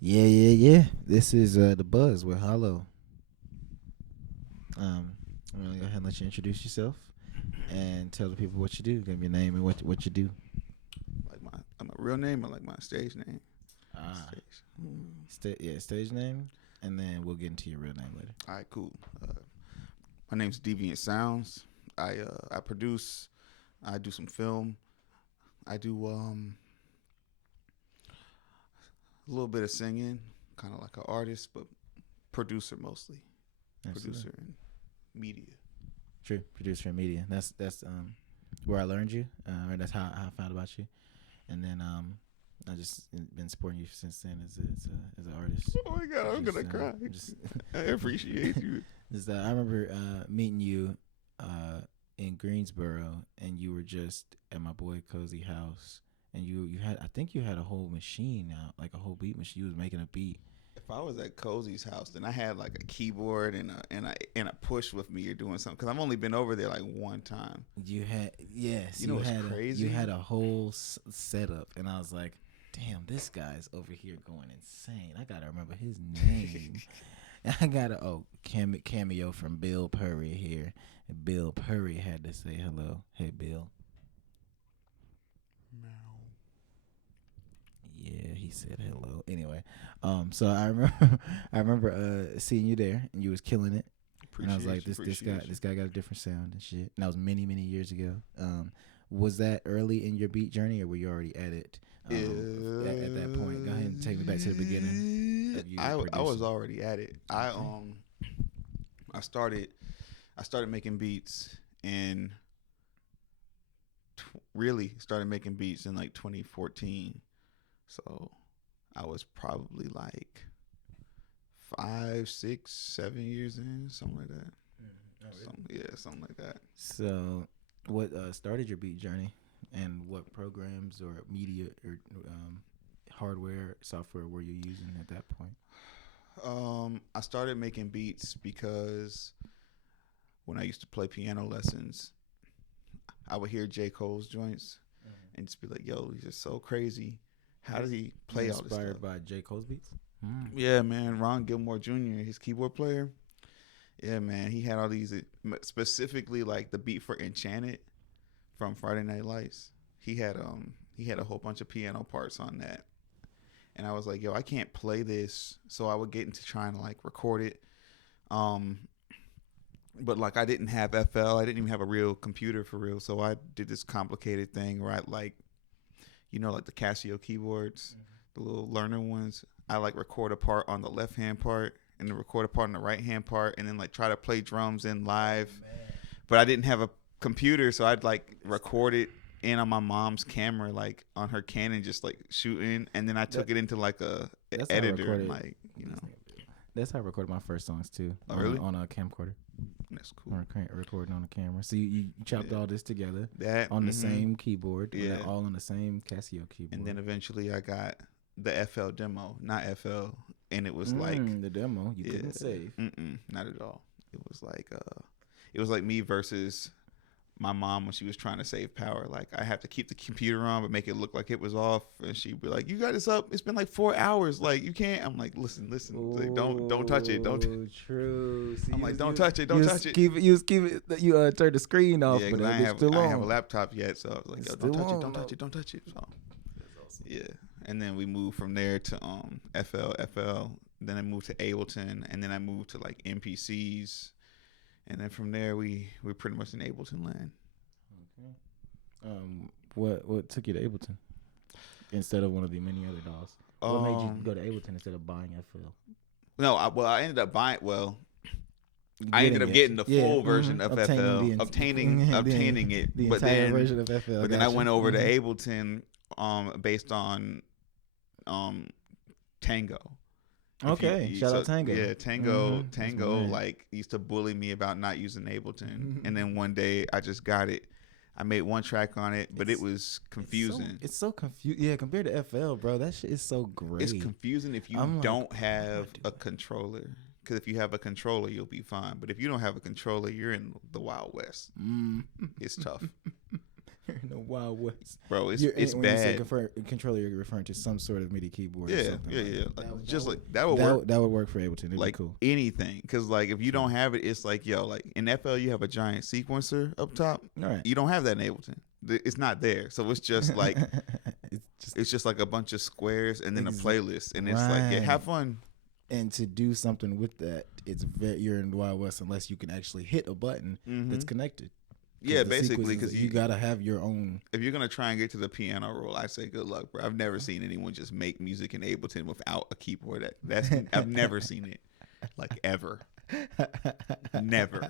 Yeah. This is the Buzz with Hollow. I'm gonna go ahead and let you introduce yourself and tell the people what you do. Give me your name and what you do. Like my real name or like my stage name? Ah, Stage. stage name, and then we'll get into your real name later. All right, cool. My name's Deviant Sounds. I produce. I do some film. I do a little bit of singing, kind of like an artist, but producer mostly. Absolutely. Producer and media. True, producer and media. That's where I learned you. Or that's how I found about you. And then I just been supporting you since then as an artist. Oh my god, I'm Just, gonna cry. just I appreciate you. Just I remember meeting you in Greensboro, and you were just at my boy Cozy house, and you had I think you had a whole machine out, like a whole beat machine. You was making a beat. If I was at Cozy's house, then I had like a keyboard and a push with me or doing something because I've only been over there like one time. You had yes, You know what's crazy? You had a whole setup, and I was like, damn, this guy's over here going insane. I gotta remember his name. I got a cameo from Bill Purry here. And Bill Purry had to say hello. Hey, Bill. Yeah, he said hello. Anyway, so I remember I remember seeing you there, and you was killing it. And I was like, this guy got a different sound and shit. And that was many years ago. Was that early in your beat journey, or were you already at it at that point? Go ahead and take me back to the beginning. I was already at it. I started making beats in really started making beats in like 2014. So I was probably like 5, 6, 7 years in, something like that. Something like that. So, what started your beat journey, and what programs or media or hardware, software were you using at that point? I started making beats because when I used to play piano lessons, I would hear J. Cole's joints and just be like, "Yo, he's just so crazy. How does he play all this stuff?" Inspired by J. Cole's beats? Yeah, man. Ron Gilmore Jr., his keyboard player. Yeah, man. He had all these, specifically like the beat for Enchanted from Friday Night Lights. He had a whole bunch of piano parts on that. And I was like, yo, I can't play this. So I would get into trying to like record it. But like I didn't have FL. I didn't even have a real computer for real. So I did this complicated thing where I like, like the Casio keyboards, the little learner ones. I like record a part on the left hand part and then record a part on the right hand part and then like try to play drums in live. But I didn't have a computer, so I'd like record it in on my mom's camera, like on her Canon, just like shooting, and then I took it into like a editor and like That's how I recorded my first songs too. Oh, really? On a camcorder. That's cool. Or recording on a camera. So you chopped all this together that on the same keyboard. Yeah. All on the same Casio keyboard. And then eventually I got the FL demo, not FL, and it was like the demo you couldn't save. Not at all. It was like me versus my mom when she was trying to save power. Like I have to keep the computer on but make it look like it was off, and she'd be like, "You got this up. It's been like 4 hours. Like you can't." I'm like, "Listen. Like, don't touch it. Don't." True. See, I'm like, "Don't touch it. Don't touch it." Keep it. You turned the screen off, Yeah, but I have a laptop yet, so I was like, "Yo, don't touch it. Don't touch it. Don't touch it." So yeah, and then we moved from there to FL. Then I moved to Ableton, and then I moved to like MPCs. And then from there, we're pretty much in Ableton land. Okay. What took you to Ableton instead of one of the many other DAWs? What made you go to Ableton instead of buying FL? No, I ended up buying. Well, I ended up getting the full version of FL, obtaining it, the but entire then version of FL. But then I went over to Ableton, based on, Tango. Okay, shout out Tango. Yeah, Tango like used to bully me about not using Ableton, and then one day I just got it. I made one track on it, but it was confusing. It's so confusing. Yeah, compared to FL, bro, that shit is so great. It's confusing if you don't have a controller. Because if you have a controller, you'll be fine. But if you don't have a controller, you're in the Wild West. It's tough. You're in the Wild West, bro. It's when bad. You say controller, you're referring to some sort of MIDI keyboard. Yeah, or something yeah. That would work for Ableton. It'd like be cool. anything, because like if you don't have it, it's like like in FL you have a giant sequencer up top. All right. You don't have that in Ableton. It's not there, so it's just like it's just like a bunch of squares and then a playlist, and it's like have fun. And to do something with that, you're in the Wild West unless you can actually hit a button that's connected. Yeah, basically, because you gotta have your own. If you're gonna try and get to the piano roll, I say good luck, bro. I've never seen anyone just make music in Ableton without a keyboard. I've never seen it, like ever. Never.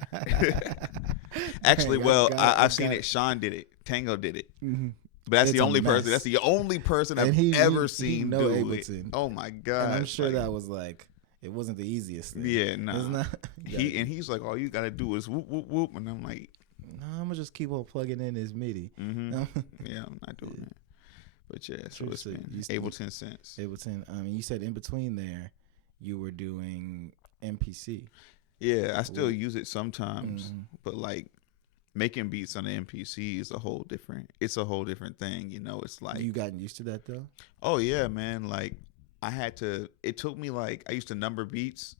Actually, I've seen it. Sean did it. Tango did it. Mm-hmm. But that's the only person. That's the only person I've ever seen do Ableton. It. Oh my god! And I'm sure that was like it wasn't the easiest thing. Yeah, no. He's like, all you gotta do is whoop whoop whoop, and I'm like, no, I'm gonna just keep on plugging in this MIDI. Mm-hmm. Yeah, I'm not doing that. But yeah, so it's been Ableton since. Ableton. You said in between there, you were doing MPC. Yeah, I still use it sometimes, but like. Making beats on the MPC is a whole different thing, you know. It's like you gotten used to that though. Oh yeah, man. Like it took me like I used to number beats,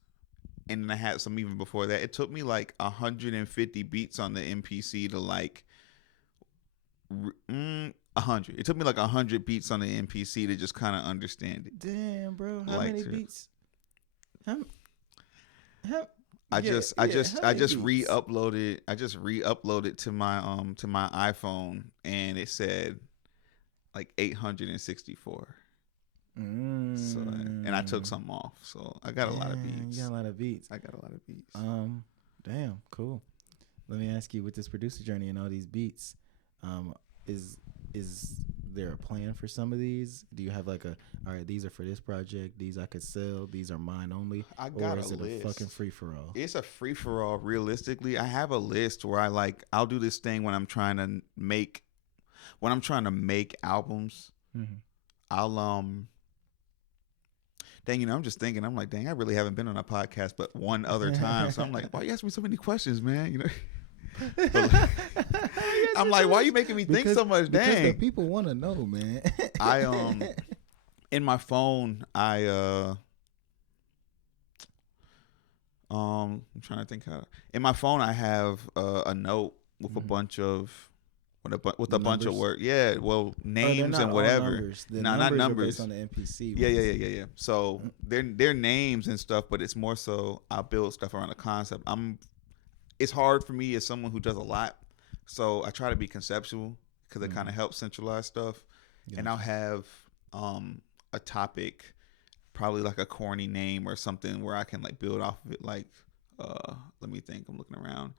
and then I had some even before that. It took me like 150 beats on the MPC to like 100. It took me like 100 beats on the MPC to just kind of understand it. Damn, bro. How many beats? How I just re-uploaded to my iPhone, and it said like 864. So and I took some off, so I got a lot of beats. You got a lot of beats. I got a lot of beats. Damn, cool. Let me ask you, with this producer journey and all these beats, is there a plan for some of these? Do you have like all right, these are for this project, these I could sell, these are mine only? Or is it a fucking free for all? It's a free for all. Realistically, I have a list where I'll do this thing when I'm trying to make albums. Mm-hmm. I'll dang, I'm just thinking, I'm like, dang, I really haven't been on a podcast but one other time. So I'm like, why you ask me so many questions, man? You know. I'm like, why are you making me think so much? Dang, because the people want to know, man. In my phone, I'm trying to think in my phone I have a note with a bunch of bunch of work. Yeah, well, names and whatever. Not numbers. On the MPC. Yeah. So they're names and stuff, but it's more so I build stuff around the concept. It's hard for me as someone who does a lot, so I try to be conceptual because it kind of helps centralize stuff. Gotcha. And I'll have a topic, probably like a corny name or something where I can like build off of it. Like, let me think. I'm looking around.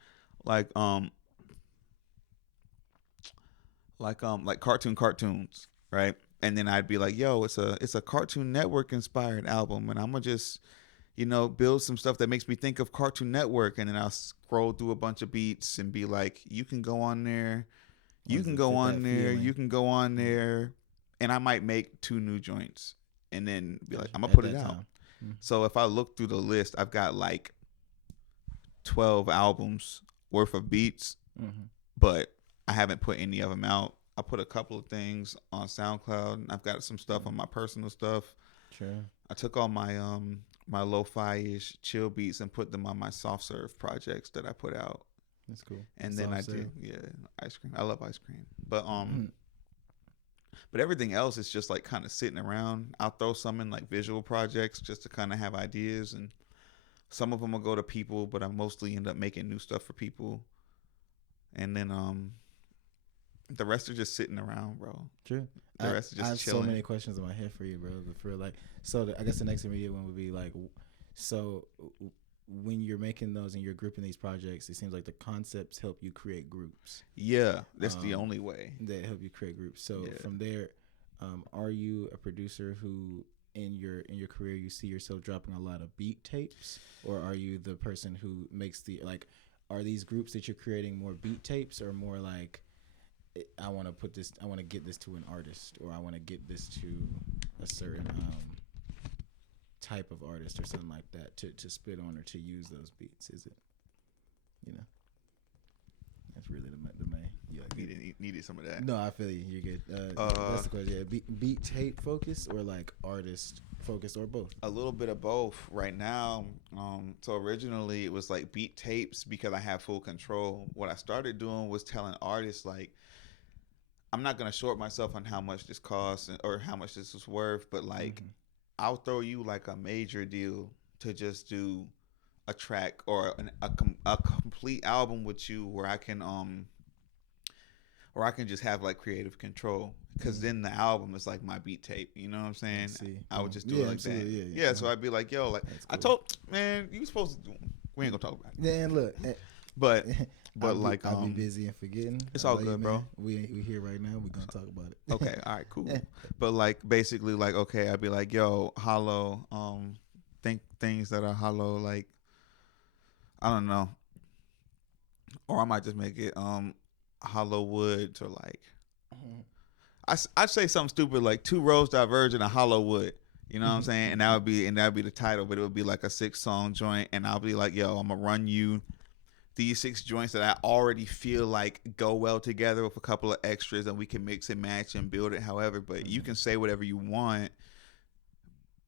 Like cartoons, right? And then I'd be like, yo, it's a Cartoon Network inspired album, and I'm gonna just build some stuff that makes me think of Cartoon Network, and then I'll scroll through a bunch of beats and be like, you can go on there, you can go on there, and I might make 2 new joints and then be like, I'm gonna put it out. Mm-hmm. So if I look through the list, I've got like 12 albums worth of beats, but I haven't put any of them out. I put a couple of things on SoundCloud, and I've got some stuff on my personal stuff. Sure. I took all my my lo-fi-ish chill beats and put them on my soft serve projects that I put out. That's cool. And then I did ice cream. I love ice cream. But but everything else is just like kind of sitting around. I'll throw some in like visual projects just to kind of have ideas, and some of them will go to people, but I mostly end up making new stuff for people. And then the rest are just sitting around, bro. True. The rest are just I have chilling. So many questions in my head for you, bro. I guess the next immediate one would be like, so when you're making those and you're grouping these projects, it seems like the concepts help you create groups. Yeah, that's the only way. That help you create groups. So from there, are you a producer who in your career you see yourself dropping a lot of beat tapes, or are you the person who makes are these groups that you're creating more beat tapes, or more like, I want to get this to an artist, or I want to get this to a certain type of artist or something like that to spit on or to use those beats? Is it, that's really the main. needed some of that. No, I feel you. You're good. That's the question. Yeah, beat tape focus or like artist focus or both? A little bit of both right now. So originally it was like beat tapes because I have full control. What I started doing was telling artists like, I'm not going to short myself on how much this costs or how much this is worth, but like I'll throw you like a major deal to just do a track or a complete album with you where I can just have like creative control, because then the album is like my beat tape, you know what I'm saying? I would just do it like that. Yeah, so I'd be like, yo, like cool. I told man, you supposed to do, we ain't gonna talk about it. Man, look, but like I'll be busy and forgetting. It's all good, bro. We here right now. We're gonna talk about it. Okay, all right, cool. But like basically, like okay, I'd be like, yo, hollow, think things that are hollow, like I don't know, or I might just make it hollow wood, or like I'd say something stupid like 2 roads diverge in a hollow wood. You know what I'm saying? And that would be the title, but it would be like a 6-song joint, and I'll be like, yo, I'm gonna run you these 6 joints that I already feel like go well together with a couple of extras, and we can mix and match and build it however. But you can say whatever you want,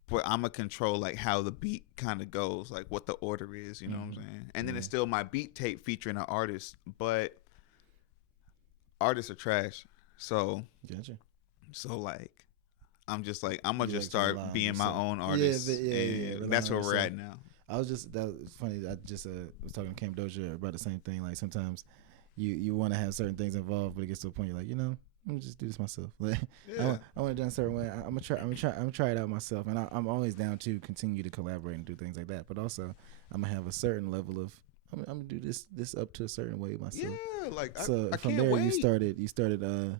but I'm gonna control like how the beat kind of goes, like what the order is. You know what I'm saying? And then it's still my beat tape featuring an artist, but artists are trash. So gotcha. So like I'm just like I'm gonna just start being my own artist. Yeah. That's where we're at now. That was funny. I just was talking to Cam Doja about the same thing. Like sometimes you want to have certain things involved, but it gets to a point you're like, I'm gonna just do this myself. Like I want to do it a certain way. I'm gonna try it out myself, and I'm always down to continue to collaborate and do things like that. But also I'm gonna have a certain level of I'm gonna do this up to a certain way myself. Yeah, like so I from can't there wait. you started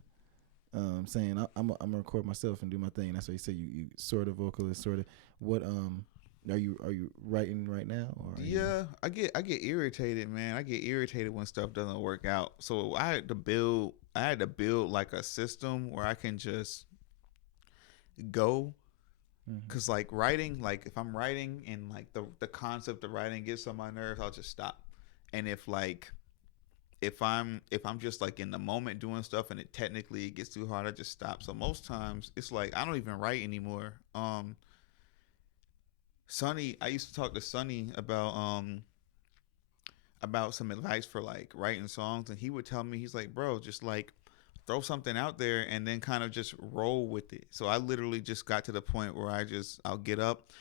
saying I'm gonna record myself and do my thing. That's why you say you sort of vocalist, sort of. What are you writing right now? Or I get irritated, man. I get irritated when stuff doesn't work out. So I had to build like a system where I can just go. Cause like writing, like if I'm writing and like the concept of writing gets on my nerves, I'll just stop. And if I'm just like in the moment doing stuff and it technically gets too hard, I just stop. So most times it's like I don't even write anymore. Sonny, I used to talk to Sonny about some advice for like writing songs, and he would tell me, he's like, bro, just like throw something out there and then kind of just roll with it. So I literally just got to the point where I'll get up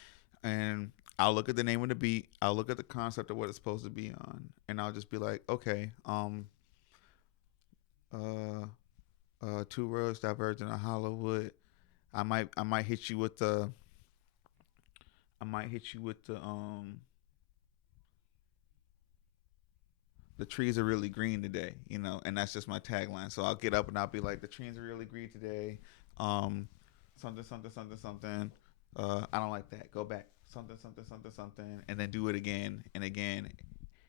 and I'll look at the name of the beat, I'll look at the concept of what it's supposed to be on, and I'll just be like, okay, 2 roads diverge in a hollow wood. I might hit you with the the trees are really green today, and that's just my tagline. So I'll get up and I'll be like, the trees are really green today. Something. I don't like that. Go back. Something, and then do it again and again.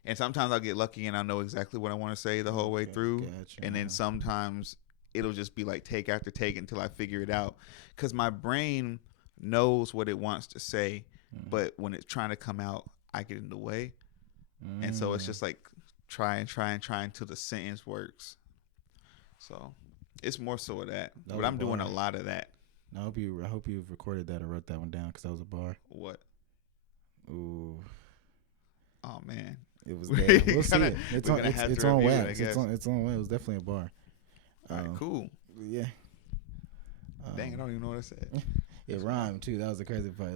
And sometimes I'll get lucky and I know exactly what I want to say the whole way through. Gotcha. And then sometimes it'll just be like take after take until I figure it out. Because my brain knows what it wants to say, but when it's trying to come out, I get in the way. And so it's just like try until the sentence works. So it's more so of that. But I'm doing a lot of that. I hope you've recorded that or wrote that one down, because that was a bar. What? Ooh. Oh man. It was there. We'll see it. It's on wax. It's on wax. It was definitely a bar. All right, cool. Yeah. Dang, I don't even know what I said. It rhymed too. That was the crazy part.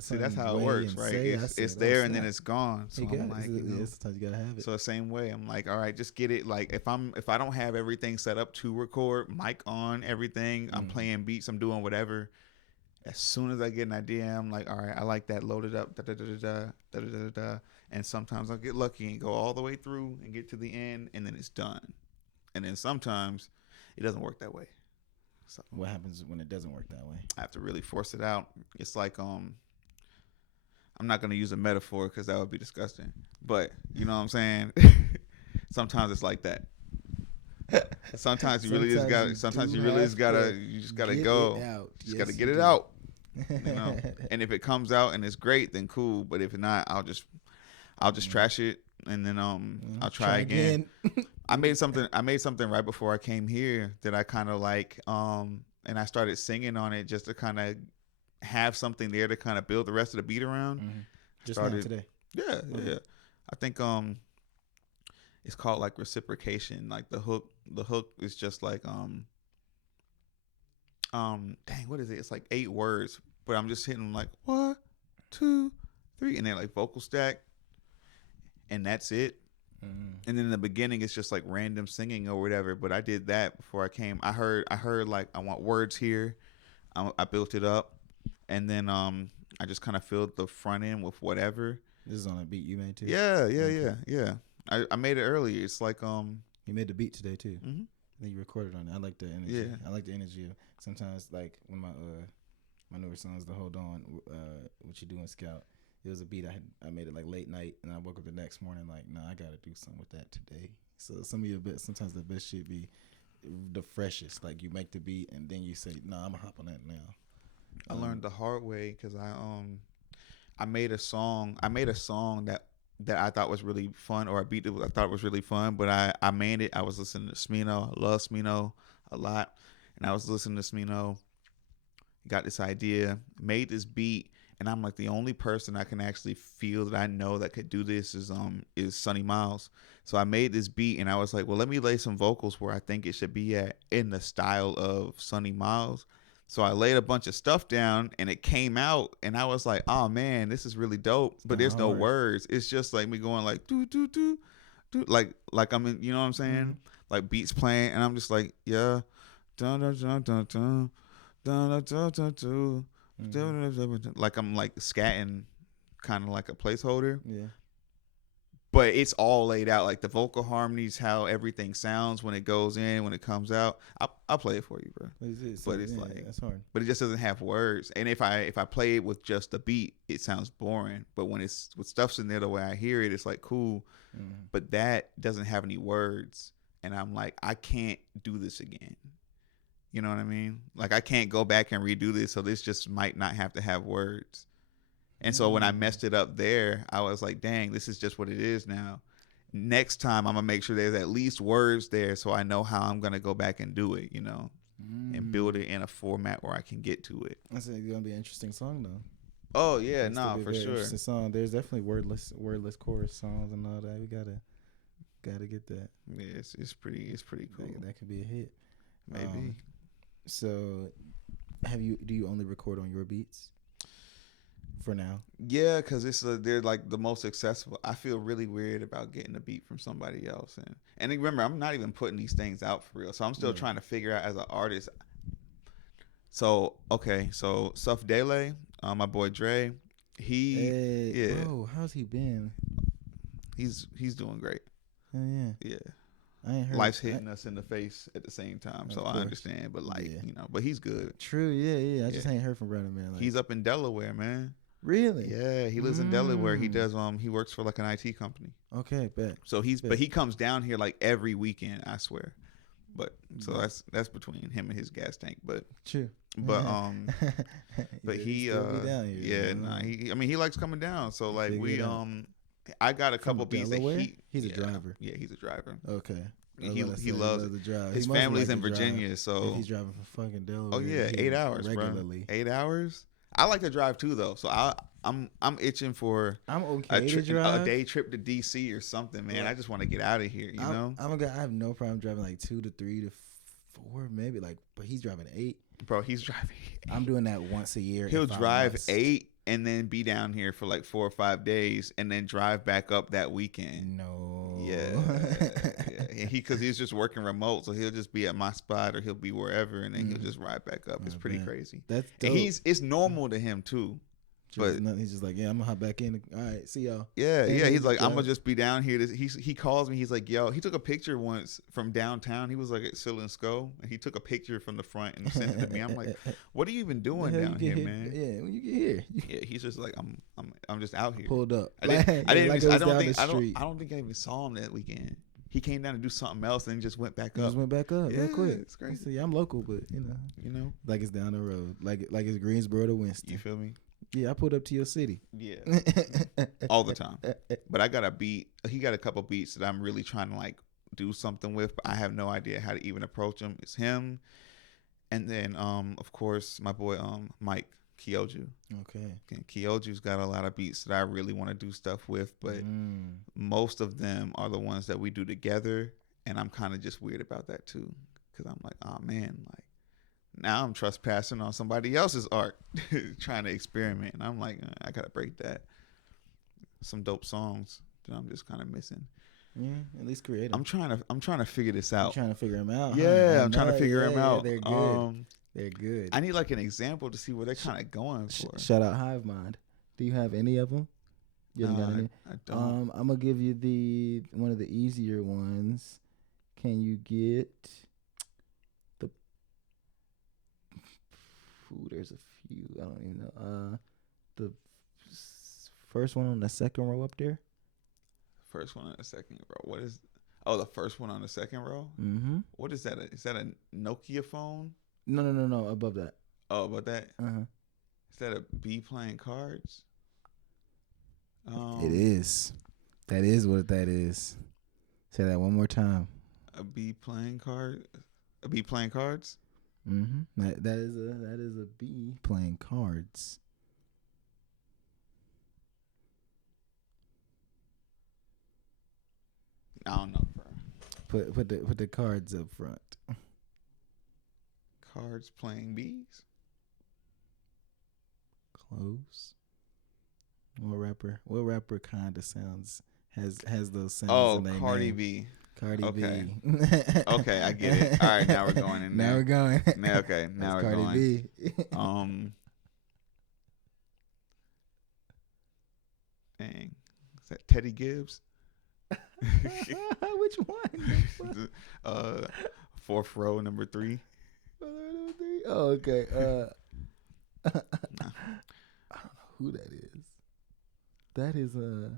See, that's how it works, right? It's there and then it's gone. So I'm like, sometimes you gotta have it. So the same way, I'm like, all right, just get it. Like if I don't have everything set up to record, mic on, everything, I'm playing beats, I'm doing whatever. As soon as I get an idea, I'm like, all right, I like that. Load it up, da da da da da da da da. And sometimes I'll get lucky and go all the way through and get to the end, and then it's done. And then sometimes it doesn't work that way. So what happens when it doesn't work that way? I have to really force it out. It's like I'm not gonna use a metaphor because that would be disgusting. But you know what I'm saying? Sometimes it's like that. Sometimes you really just gotta. Sometimes you really just gotta. You just gotta go. Just gotta get it out. And if it comes out and it's great, then cool. But if not, I'll just trash it, and then I'll try again. I made something right before I came here that I kind of like, and I started singing on it just to kind of have something there to kind of build the rest of the beat around. Mm-hmm. Just started, now today. Yeah, yeah. I think it's called like reciprocation. Like the hook is just like dang, what is it? It's like 8 words, but I'm just hitting like 1, 2, 3, and then like vocal stack, and that's it. Mm-hmm. And then in the beginning, it's just like random singing or whatever. But I did that before I came. I heard like I want words here. I built it up, and then I just kind of filled the front end with whatever. This is on a beat you made too. Yeah. I made it earlier. It's like you made the beat today too. Mm-hmm. I think you recorded on it. I like the energy. Yeah. I like the energy of sometimes like when my newer songs, the Hold On, what you do in Scout. It was a beat I made it like late night, and I woke up the next morning like, nah, I gotta do something with that today. So some of your best, sometimes the best shit be the freshest. Like you make the beat and then you say, nah, I'm gonna hop on that now. I learned the hard way because I made a song. That I thought was really fun, or a beat that I thought was really fun, but I made it. I was listening to Smino. I love Smino a lot, and I was listening to Smino. Got this idea, made this beat. And I'm like, the only person I can actually feel that I know that could do this is Sonny Miles. So I made this beat, and I was like, well, let me lay some vocals where I think it should be at in the style of Sonny Miles. So I laid a bunch of stuff down, and it came out, and I was like, oh man, this is really dope. But there's no words. It's just like me going like do do do do, like I'm in, you know what I'm saying? Mm-hmm. Like beats playing, and I'm just like, yeah, dun dun dun dun dun dun dun dun dun. Mm-hmm. Like I'm like scatting, kind of like a placeholder. Yeah. But it's all laid out, like the vocal harmonies, how everything sounds when it goes in, when it comes out. I'll play it for you, bro. But it's like that's hard. But it just doesn't have words. And if I play it with just the beat, it sounds boring. But when it's with stuff's in there the way I hear it, it's like cool. Mm-hmm. But that doesn't have any words, and I'm like, I can't do this again. You know what I mean? Like I can't go back and redo this, so this just might not have to have words. And so when I messed it up there, I was like, dang, this is just what it is now. Next time I'm gonna make sure there's at least words there so I know how I'm gonna go back and do it, you know, and build it in a format where I can get to it. That's gonna be an interesting song though. Oh yeah, for sure. Interesting song. There's definitely wordless chorus songs and all that. We gotta get that. Yeah, it's pretty cool. That could be a hit. Maybe. So, do you only record on your beats for now? Yeah, because they're like the most accessible. I feel really weird about getting a beat from somebody else, and remember, I'm not even putting these things out for real, so I'm still trying to figure out as an artist. So Suf Dele, my boy Dre, bro, how's he been? He's doing great. Oh yeah. I ain't heard. Life's hitting us in the face at the same time, so I understand. But but he's good. True, yeah. I just ain't heard from brother, man. He's up in Delaware, man. Really? Yeah, he lives in Delaware. He does he works for like an IT company. Okay, bet. So but he comes down here like every weekend, I swear. But so that's between him and his gas tank. But true. But but he down here, he likes coming down. So like I got a couple beats that he's a driver. Yeah, he's a driver. Okay. He loves to drive. His family's in Virginia, so if he's driving from fucking Delaware. Oh yeah, 8 hours regularly. Bro. 8 hours. I like to drive too, though. So I'm itching for a day trip to DC or something, man. Yeah. I just want to get out of here. You know. I have no problem driving like 2 to 3 to 4, maybe like. But he's driving 8. Bro, he's driving 8. I'm doing that once a year. He'll drive 8 and then be down here for like 4 or 5 days, and then drive back up that weekend. No. Yeah. Because he's just working remote, so he'll just be at my spot or he'll be wherever, and then he'll just ride back up. It's pretty crazy. That's dope. And it's normal to him too. But he's just like, yeah, I'm gonna hop back in. All right, see y'all. Yeah. He's like, I'm gonna just be down here. He calls me. He's like, yo, he took a picture once from downtown. He was like at Sill and Sco, and he took a picture from the front and sent it to me. I'm like, what are you even doing down here, man? Yeah, when you get here. Yeah, he's just like, I'm just out here. Pulled up. I don't think I even saw him that weekend. He came down to do something else and just went back up. Just went back up. Yeah, quick. It's crazy. See, I'm local, but you know, like it's down the road, like it's Greensboro to Winston. You feel me? Yeah, I pulled up to your city. Yeah, all the time. But I got a beat. He got a couple beats that I'm really trying to like do something with, but I have no idea how to even approach him. It's him, and then of course my boy Mike Kyoju. Okay. And Kyoju's got a lot of beats that I really want to do stuff with, but most of them are the ones that we do together, and I'm kind of just weird about that too, because I'm like, oh man, like now I'm trespassing on somebody else's art, trying to experiment, and I'm like, I gotta break that. Some dope songs that I'm just kind of missing. Yeah, at least creative. I'm trying to figure this out. You're trying to figure them out. Yeah, huh? I'm trying to figure them out. They're good. They're good. I need like an example to see where they're kind of going for. Shout out Hive Mind. Do you have any of them? You no, got any? I don't. I'm gonna give you one of the easier ones. Can you get the? Ooh, there's a few. I don't even know. The first one on the second row up there. First one on the second row. What is? Oh, the first one on the second row. Mm-hmm. What is that? Is that a Nokia phone? No. Above that. Oh, above that. Uh-huh. Is that a bee playing cards? It is. That is what that is. Say that one more time. A bee playing card. A bee playing cards. Mm-hmm. That is a bee playing cards. I don't know, bro. Put the cards up front. Cards playing bees. Close. What rapper kind of sounds has those sounds? Oh, in their Cardi name? B. Cardi Okay. B. Okay, I get it. All right, now we're going in there. Now we're going. Okay, now That's we're Cardi going. B. Dang. Is that Teddy Gibbs? Which one? Fourth row, number 3. Oh, okay. I don't know who that is. That is who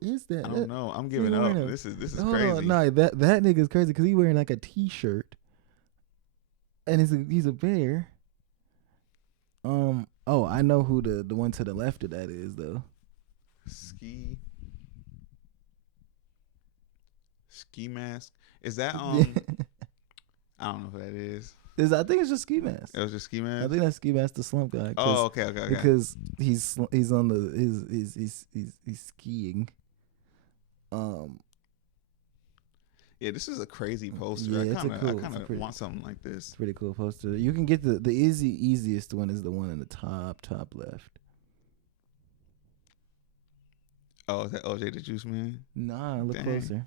is that? I don't know. I'm giving up. This is crazy. No, that nigga's crazy because he wearing like a t-shirt, and he's a bear. Oh, I know who the one to the left of that is though. Ski Mask. Is that I don't know who that is. I think it's just Ski Mask. It was just Ski Mask. I think that's Ski Mask, the slump guy. Oh, okay. Because he's on he's skiing. Yeah, this is a crazy poster. Yeah, I kind of want something like this. Pretty cool poster. You can get the easiest one is the one in the top left. Oh, is that OJ the Juice Man? Nah, look closer.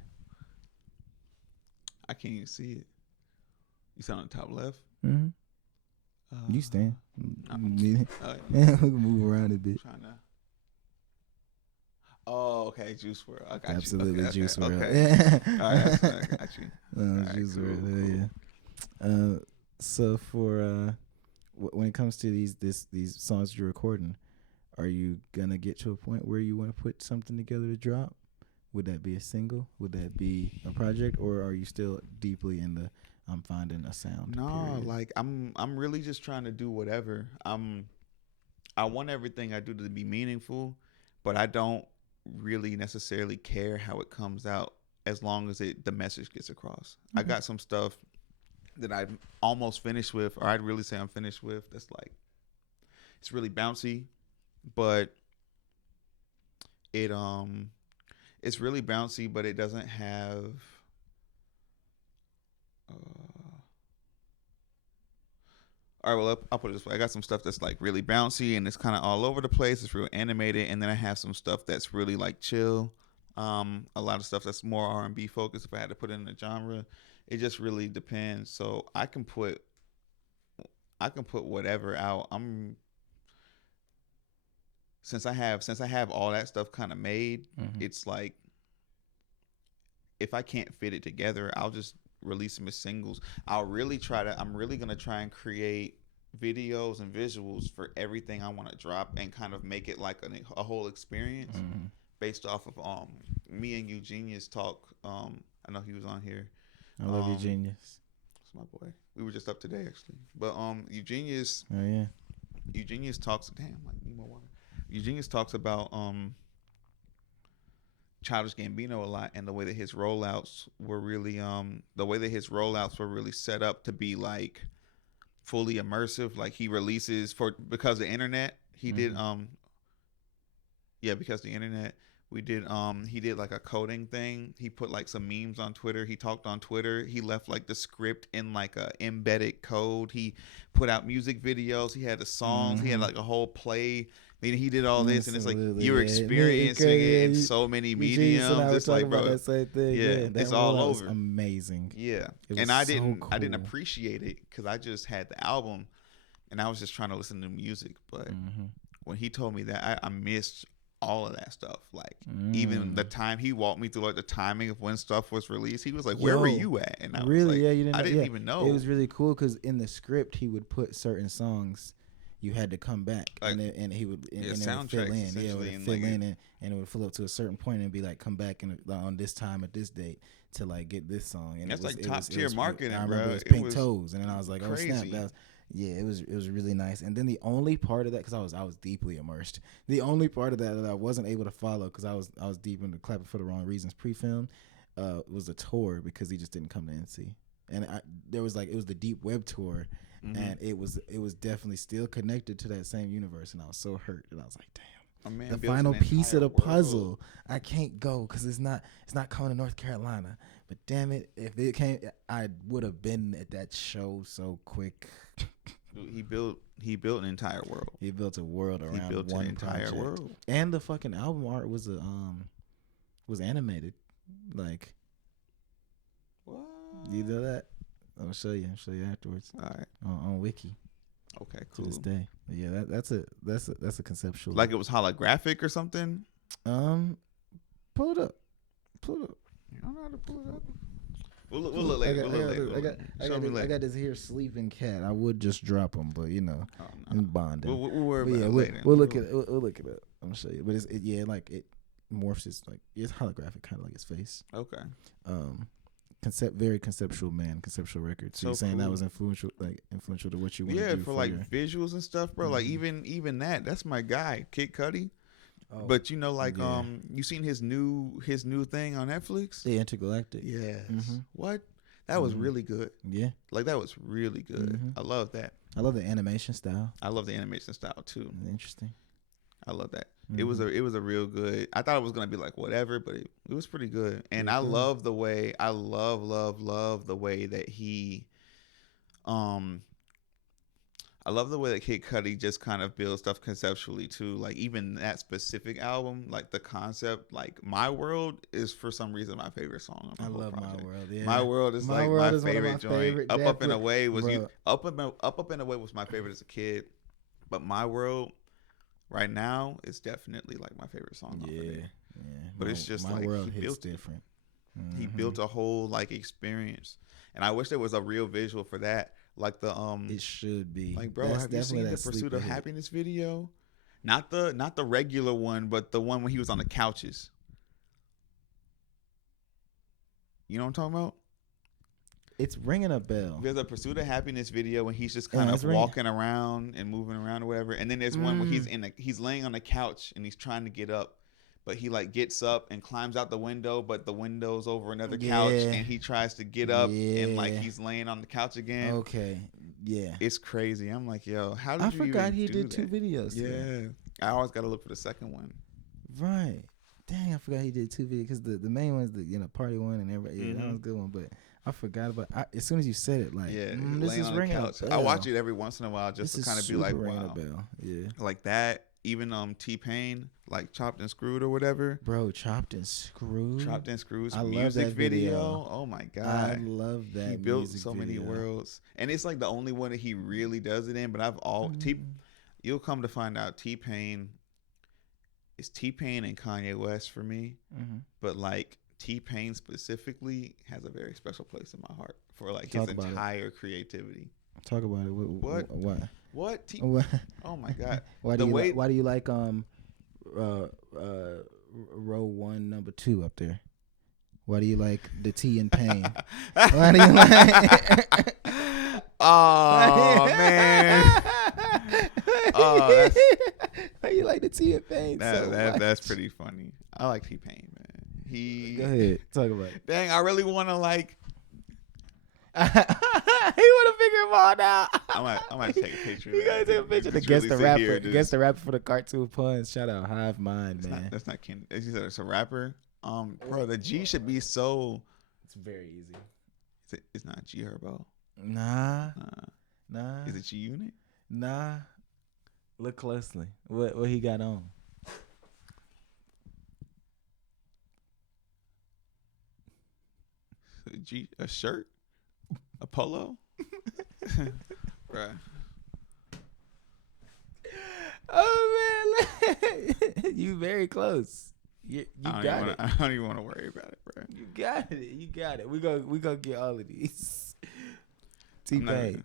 I can't even see it. You said on the top left? Mm-hmm. You stand. We can move around a bit. Oh, okay. Juice WRLD. I got Absolutely, you. Juice WRLD. Okay. All right, I got you. Right, Juice WRLD. Cool. Yeah. So for when it comes to these songs you're recording, are you gonna get to a point where you want to put something together to drop? Would that be a single? Would that be a project? Or are you still deeply in the I'm finding a sound? No, period? like I'm really just trying to do whatever. I want everything I do to be meaningful, but I don't really necessarily care how it comes out as long as the message gets across. Mm-hmm. I got some stuff that I'm almost finished with, or I'd really say I'm finished with. That's like, it's really bouncy, but it's really bouncy, but it doesn't have all right, well, I'll put it this way. I got some stuff that's like really bouncy and it's kind of all over the place. It's real animated, and then I have some stuff that's really like chill. A lot of stuff that's more R&B focused. If I had to put it in a genre, it just really depends. So I can put whatever out. Since I have all that stuff kind of made, mm-hmm. It's like if I can't fit it together, I'll just release them as singles. I'm really gonna try and create videos and visuals for everything I want to drop and kind of make it like a whole experience, mm-hmm. based off of me and Eugenius talk. I know he was on here. I love Eugenius. It's my boy. We were just up today actually. But Eugenius. Oh yeah. Eugenius talks. Damn, like need more water. Eugenius talks about Childish Gambino a lot, and the way that his rollouts were really set up to be like fully immersive. Like he releases because the internet, he did because the internet, we did he did like a coding thing. He put like some memes on Twitter. He talked on Twitter. He left like the script in like a embedded code. He put out music videos. He had the songs. He had like a whole play. He did all this, and it's like you're experiencing it in so many mediums. It's like, bro, that same thing. Yeah, it's all over. Amazing. Yeah, and I didn't appreciate it because I just had the album, and I was just trying to listen to music. But when he told me that, I missed all of that stuff. Like even the time he walked me through, like the timing of when stuff was released. He was like, "Where were you at?" And I was like, you didn't. I didn't even know. It was really cool because in the script he would put certain songs. You had to come back, like, and he would and it would fill in, it would fill in, and it would fill up to a certain point and be like, come back on this time at this date to like get this song. And that's like top tier marketing, I remember bro. it was Pink Toes, and then I was like, crazy. oh snap, it was really nice. And then the only part of that, because I was deeply immersed, the only part of that I wasn't able to follow because I was deep into Clapping for the Wrong Reasons pre-film, was a tour because he just didn't come to NC, and it was the Deep Web tour. And it was definitely still connected to that same universe, and I was so hurt, and I was like, damn, the final piece of the puzzle, I can't go because it's not coming to North Carolina. But damn it, if it came, I would have been at that show so quick. He built an entire world. He built a world around one an entire project. World. And the fucking album art was animated, like. What? You know that? I'll show you afterwards. All right. On Wiki. Okay, cool. To this day. But yeah, that's a conceptual. Like it was holographic or something? Pull it up. You don't know how to pull it up. We'll look later. I got this here sleeping cat. I would just drop him, but I'm bonding. We'll worry about it later. We'll look it up. I'm gonna show you. But it morphs. It's holographic, kind of like his face. Okay. Very conceptual conceptual record. So you're saying cool. That was influential to what you want to do? Yeah, for like visuals and stuff, bro. Like even that's my guy, Kid Cudi. Oh, but you seen his new thing on Netflix? The Intergalactic. Yes. What? That was really good. Yeah. Like that was really good. I love that. I love the animation style. I love the animation style too. Interesting. I love that. It was a real good. I thought it was gonna be like whatever, but it was pretty good. And I love the way love the way that he, I love the way that Kid Cudi just kind of builds stuff conceptually too. Like even that specific album, like the concept, like My World is for some reason my favorite song. I love project. My World. Yeah. My World is my favorite joint. Up and Away was Up and Away was my favorite as a kid, but My World. Right now, it's definitely like my favorite song. Yeah. But it's just My like World he built different. He built a whole like experience, and I wish there was a real visual for that. Like the it should be. Like, bro, have you seen the Pursuit of Happiness video? Not the regular one, but the one when he was on the couches. You know what I'm talking about? It's ringing a bell. There's a Pursuit of Happiness video when he's just kind of walking around and moving around or whatever. And then there's one where he's laying on the couch and he's trying to get up, but he like gets up and climbs out the window, but the window's over another couch and he tries to get up and like he's laying on the couch again. Okay. Yeah. It's crazy. I'm like, yo, how did I you forgot even he do did that? 2 videos. Yeah. I always got to look for the second one. Right. Dang, I forgot he did 2 videos because the main one's the party one and everybody. Yeah, that was a good one, but I forgot about as soon as you said it, like this is ringing a bell. I watch it every once in a while just to kind of be like, wow. Yeah. Like that. Even T-Pain, like Chopped and Screwed or whatever. Bro, Chopped and Screwed. Chopped and Screwed's I music love that video. Oh my God. I love that. He built so many worlds. And it's like the only one that he really does it in. But you'll come to find out T-Pain is T-Pain and Kanye West for me. But like T-Pain specifically has a very special place in my heart for like his entire creativity. Talk about it. What? What? Oh my God! Why do you like row 1 number 2 up there? Why do you like the T in Pain? Why do you like? Oh man! Why you like the T in Pain? That's pretty funny. I like T-Pain, man. Go ahead, talk about it. Dang, I really want to like. He want to figure him all out. I might take a picture. You gotta take a picture to guess the rapper. Guess the rapper for the cartoon puns. Shout out Hive Mind, man. That's not Ken. He said it's a rapper. Bro, the G should be so. It's very easy. It's not G Herbo. Nah. Is it G Unit? Nah. Look closely. What he got on? A shirt? A polo? Right. Oh man, you very close. You got it. I don't even want to worry about it, bro. You got it. We gonna get all of these. T-Pain.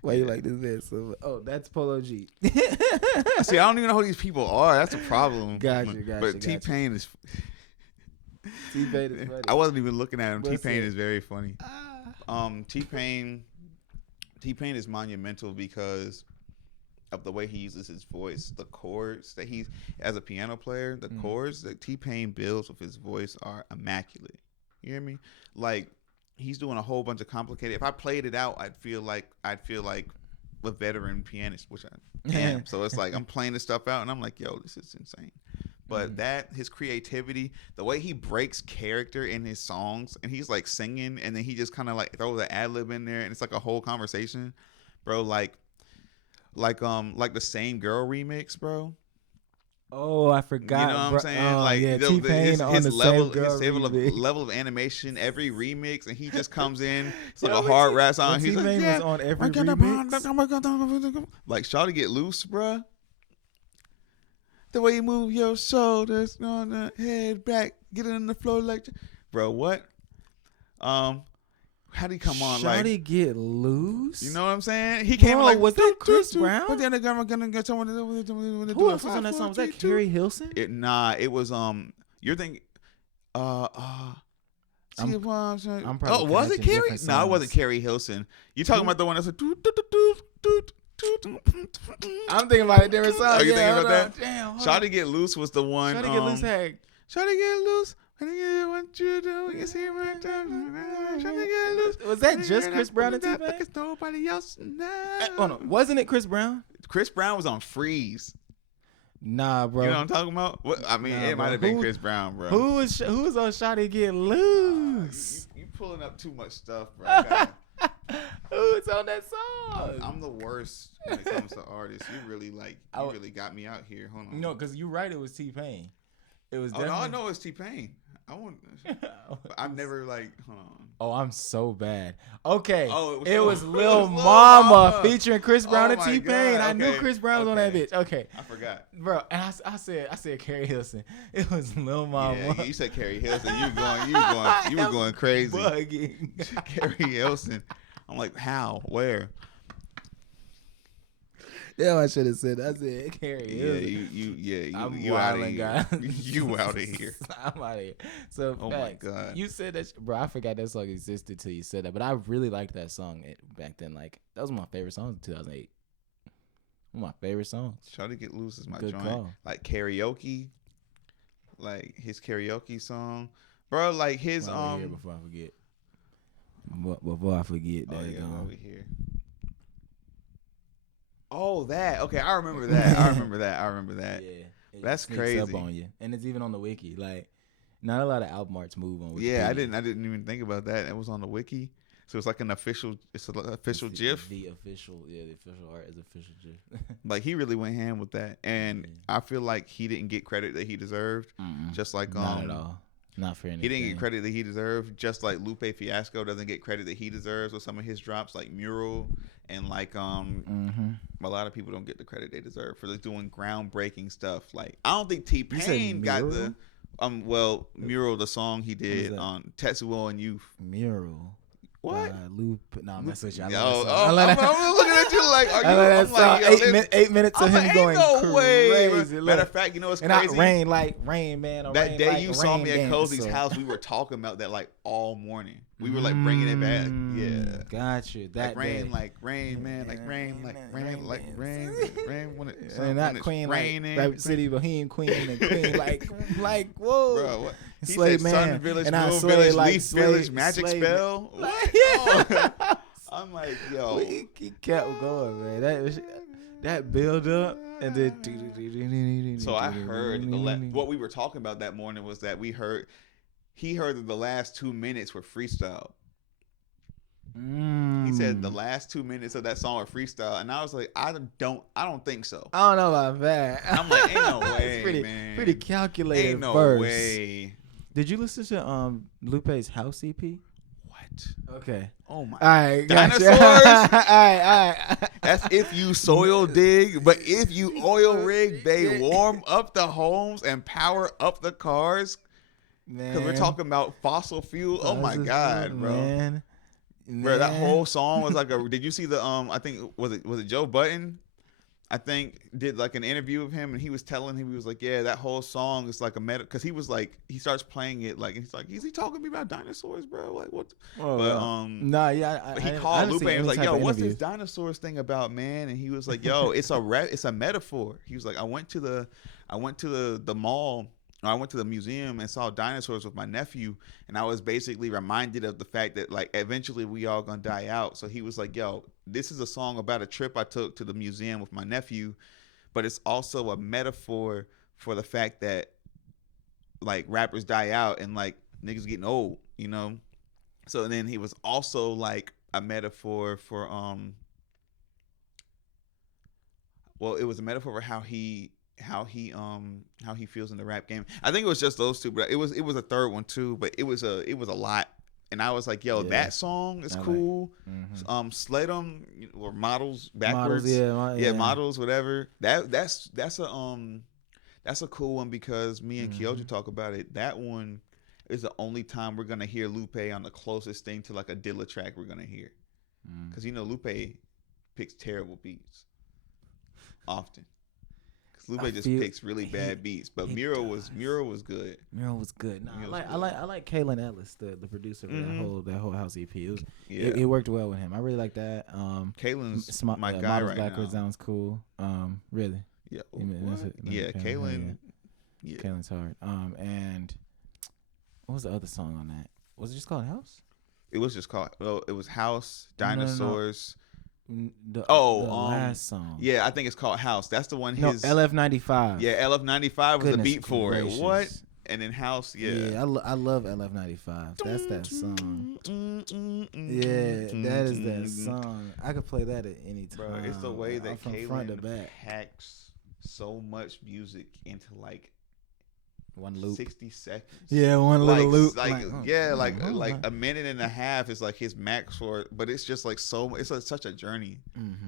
Why you like this? Oh, that's Polo G. See, I don't even know who these people are. That's a problem. Gotcha. But T-Pain is. T-Pain is funny. I wasn't even looking at him. T-Pain is very funny. T-Pain is monumental because of the way he uses his voice. The chords that he's as a piano player, the chords that T-Pain builds with his voice are immaculate. You hear me? Like he's doing a whole bunch of complicated. If I played it out, I'd feel like a veteran pianist, which I am. So it's like I'm playing this stuff out, and I'm like, yo, this is insane. But his creativity, the way he breaks character in his songs, and he's like singing, and then he just kind of like throws an ad lib in there, and it's like a whole conversation, bro. Like the Same Girl remix, bro. Oh, I forgot. You know what I'm saying? Like T-Pain on the level of animation, every remix, and he just comes in. It's like a hard rap song. He's T-Pain like, was on every remix. Like, Shawty Get Loose, bro. The way you move your shoulders on the head back, get it on the floor like, bro. What? How do you come on? Shawty like, Get Loose. You know what I'm saying? He came like, was that Chris Brown? Who else was on that song? Was that Carrie Hilson? It was you're thinking I'm was it Carrie? No, it wasn't Carrie Hilson. You talking about the one that's like I'm thinking about a different song. Are you thinking about that? Damn. Shawty Get Loose was the one. Shawty Get Loose had. Shawty Get Loose. What you do? You see my time. Shawty Get Loose. Was that just Chris Brown and T-Pain? Because nobody else knows. Oh no, wasn't it Chris Brown? Chris Brown was on Freeze. Nah, bro. You know what I'm talking about? It might have been Chris Brown, bro. Who was on Shawty Get Loose? You pulling up too much stuff, bro. Who's on that song? I'm the worst when it comes to artists. You really really got me out here. Hold on. No, because you're right. It was T-Pain. It was. Oh no, I know it's T-Pain. I've never hold on. Oh, I'm so bad. Okay. Oh, it was Lil Mama featuring Chris Brown and T-Pain. God. I knew Chris Brown was on that bitch. Okay. I forgot. Bro, and I said Carrie Hilson. It was Lil Mama. Yeah, you said Carrie Hilson. You were going crazy. Bugging. Carrie Hilson. I'm like, how? Where? Yeah, I should have said. I said Carrie Hilson. You out of here. You out of here. I'm out of here. So, oh my God, you said that, bro. I forgot that song existed till you said that, but I really liked that song back then. Like that was one of my favorite songs in 2008. One of my favorite songs. Shawty Get Loose is my Good joint. Call. Like karaoke, like his karaoke song, bro. Like his Here before I forget. Before I forget that. Oh yeah, over here. Oh, that. Okay, I remember that. I remember that. Yeah. That's crazy. Up on you. And it's even on the wiki. Like, not a lot of album arts move on Wikipedia. Yeah, I didn't even think about that. It was on the wiki. So it's like an official GIF. The official art is official GIF. Like he really went ham with that. And I feel like he didn't get credit that he deserved. Just like not at all. Not for anything. He didn't get credit that he deserved, just like Lupe Fiasco doesn't get credit that he deserves with some of his drops, like Mural, and like a lot of people don't get the credit they deserve for doing groundbreaking stuff. Like I don't think T-Pain got the Mural, the song he did on Tetsuo and Youth. Mural. What? Loop. No, I'm messing with you. I'm looking at you like, are you? I'm like, 8 minutes of him going crazy. Matter of fact, you know what's crazy? Rain, man. That day you saw me at Cozy's house, we were talking about that like all morning. We were like bringing it back. Yeah. Got you. That like rain, man. Like rain. When it's not Queen raining. Like Rapid City, Bohemian Queen, and Queen like whoa. Bro, what? He Slave said Man. Sun Village, And Moon Village, Leaf Village, Magic Spell. What? Yeah. I'm like, yo. He kept going, man. That build up, and then. So I heard what we were talking about that morning was that he heard that the last 2 minutes were freestyle. He said the last 2 minutes of that song were freestyle, and I was like, I don't think so. I don't know about that. I'm like, ain't no way, it's man. Pretty calculated. Ain't no verse. way. Did you listen to Lupe's House EP? What? Okay. Oh my. All right. Dinosaurs. Gotcha. all right. That's if you soil dig, but if you oil rig, they warm up the homes and power up the cars. Because we're talking about fossil fuel. Oh my God, bro. Man. Bro, that whole song was like a. Did you see the I think was it Joe Budden? I think did like an interview of him, and he was telling him, he was like, yeah, that whole song is like a meta, because he was like, he starts playing it like, and he's like, is he talking to me about dinosaurs, bro? Like what? Nah, yeah. But he called Lupe and was like, yo, what's this dinosaurs thing about, man? And he was like, yo, it's a metaphor. He was like, I went to the mall. I went to the museum and saw dinosaurs with my nephew, and I was basically reminded of the fact that like eventually we all gonna die out. So he was like, yo, this is a song about a trip I took to the museum with my nephew, but it's also a metaphor for the fact that like rappers die out and like niggas getting old, you know? So then he was also like a metaphor for well, it was a metaphor for how he feels in the rap game. I think it was just those two, but it was a third one too, but it was a lot. And I was like, yo, that song is cool. Like, Sled 'em or Models backwards. Models, whatever. That's a cool one, because me and Kyoji talk about it. That one is the only time we're gonna hear Lupe on the closest thing to like a Dilla track we're gonna hear. Because Lupe picks terrible beats often. Lupe just picks really bad beats, but Muro was good. Muro was good. Nah, I like Kalen Ellis, the producer of that whole house EP. It worked well with him. I really like that. Kalen's my guy Models right Backwards now. sounds cool. Really. Yeah. Kalen. Yeah. Kalen's hard. And what was the other song on that? Was it just called House? It was just called. Well, it was House, Dinosaurs. The last song. Yeah, I think it's called House. That's the one. LF95. Yeah, LF95 was the beat for gracious. it. What? And then House. Yeah, I love LF95. That's that song. Yeah, that is that song. I could play that at any time. Bro, it's the way that from front to Kalen back packs so much music into like one loop, 60 seconds. Yeah, one little loop. Like a minute and a half is like his max for it, but it's just like it's like such a journey.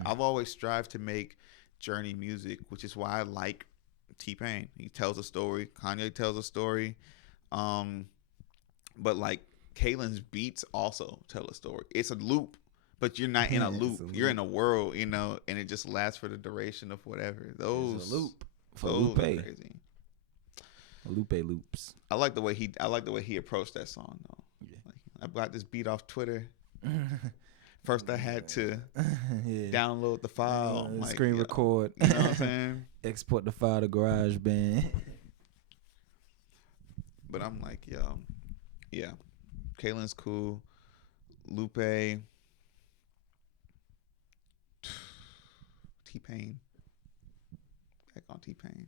I've always strived to make journey music, which is why I like T-Pain. He tells a story. Kanye tells a story. But like Kalen's beats also tell a story. It's a loop, but you're not in a loop. You're in a world, and it just lasts for the duration of whatever. Those loop for those Lupe. are crazy. Lupe loops. I like the way he approached that song though. Yeah. Like, I got this beat off Twitter. First I had to download the file, screen record. You know what I'm saying? Export the file to GarageBand. But I'm like, yo, yeah, Kalen's cool. Lupe, T-Pain, back on T-Pain.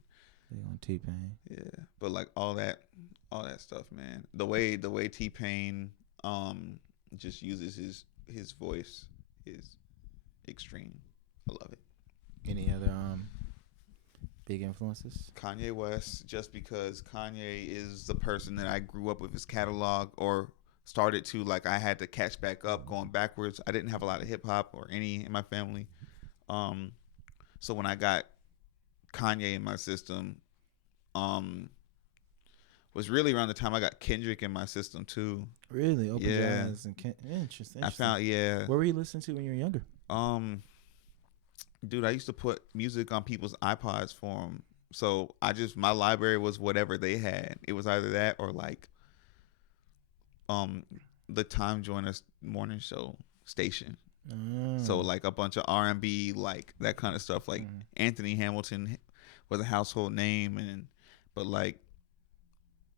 On T-Pain. Yeah, but like all that stuff, man. The way T-Pain just uses his voice is extreme. I love it. Any other big influences? Kanye West, just because Kanye is the person that I grew up with his catalog, or started to, like, I had to catch back up going backwards. I didn't have a lot of hip hop or any in my family. So when I got Kanye in my system, was really around the time I got Kendrick in my system too. Really? Open Jazz and Interesting. I found, What were you listening to when you were younger? Dude, I used to put music on people's iPods for them. So my library was whatever they had. It was either that or like the Time Joiner morning show station. So like a bunch of R&B, like that kind of stuff. Like Anthony Hamilton was a household name, but like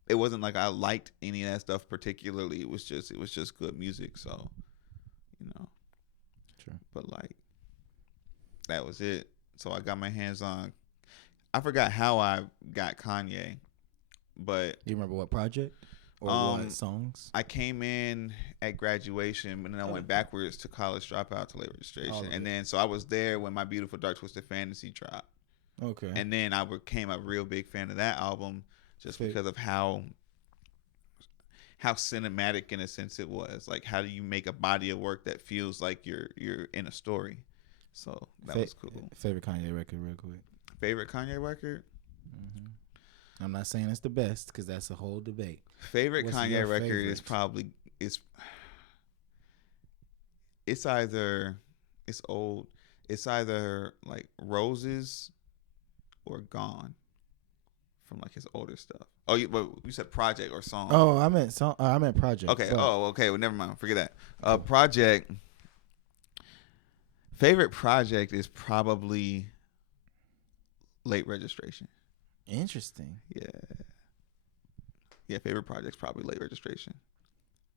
it wasn't like I liked any of that stuff particularly. It was just good music. So, you know, Sure. But like that was it. So I got my hands on. I forgot how I got Kanye, but do you remember what project or what songs? I came in at graduation, but then I went backwards to college dropout to late registration, and then so I was there when My Beautiful Dark Twisted Fantasy dropped. Okay. And then I became a real big fan of that album just because of how cinematic in a sense it was. Like, how do you make a body of work that feels like you're in a story? So that was cool. Favorite Kanye record, real quick. Favorite Kanye record? I'm not saying it's the best because that's a whole debate. Favorite Kanye record is probably it's either like Roses or Gone from like his older stuff. Oh, you said project or song? Oh, I meant song. I meant project. Okay. But. Oh, okay. Well, never mind. Forget that. Project. Favorite project is probably Late Registration. Interesting. Yeah. Favorite project's probably Late Registration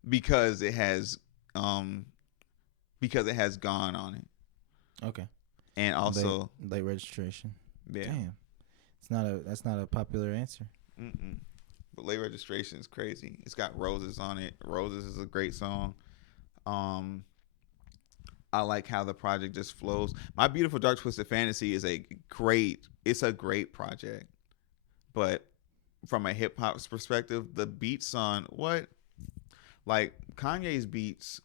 because it has Gone on it. Okay. And also Late Registration. Yeah. Damn. That's not a popular answer. But Late Registration is crazy. It's got Roses on it. Roses is a great song. I like how the project just flows. My Beautiful Dark Twisted Fantasy is a great project. But from a hip hop perspective, the beats on like Kanye's beats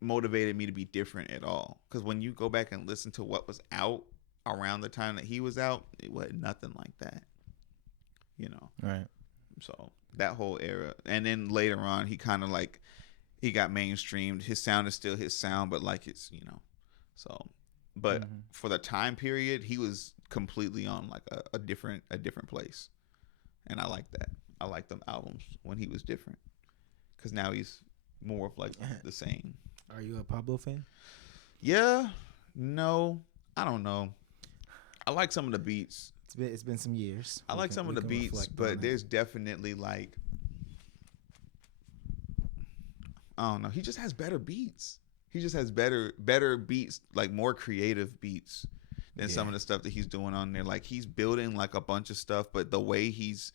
motivated me to be different at all. Because when you go back and listen to what was out around the time that he was out, it was nothing like that. You know. Right. So that whole era. And then later on he kind of like he got mainstreamed. His sound is still his sound, but like it's, you know. So but for the time period, he was completely on like a different place. And I like that. I like them albums when he was different. Cuz now he's more of like the same. Are you a Pablo fan? Yeah. No. I don't know. I like some of the beats. It's been some years. I like some of the beats, but there's definitely like I don't know. He just has better beats. He just has better beats, like more creative beats than some of the stuff that he's doing on there. Like he's building like a bunch of stuff, but the way he's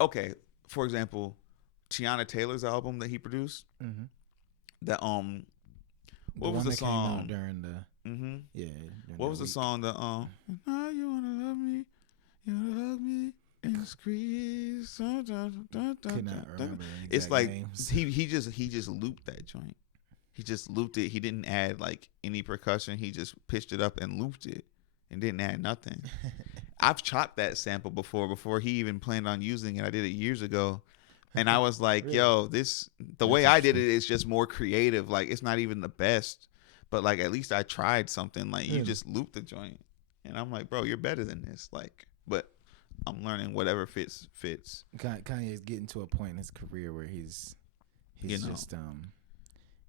okay. For example, Tiana Taylor's album that he produced. That what was the song came out during the? What was the song that now you wanna love me, you wanna hug me and squeeze. Could not remember the it's like names. he just looped that joint. He just looped it. He didn't add like any percussion. He just pitched it up and looped it and didn't add nothing. I've chopped that sample before he even planned on using it. I did it years ago. And I was like, really? yo, the way I did it is just more creative. Like, it's not even the best, but like, at least I tried something. Like, you just looped the joint. And I'm like, bro, you're better than this. Like, but I'm learning whatever fits. Kanye's getting to a point in his career where he's just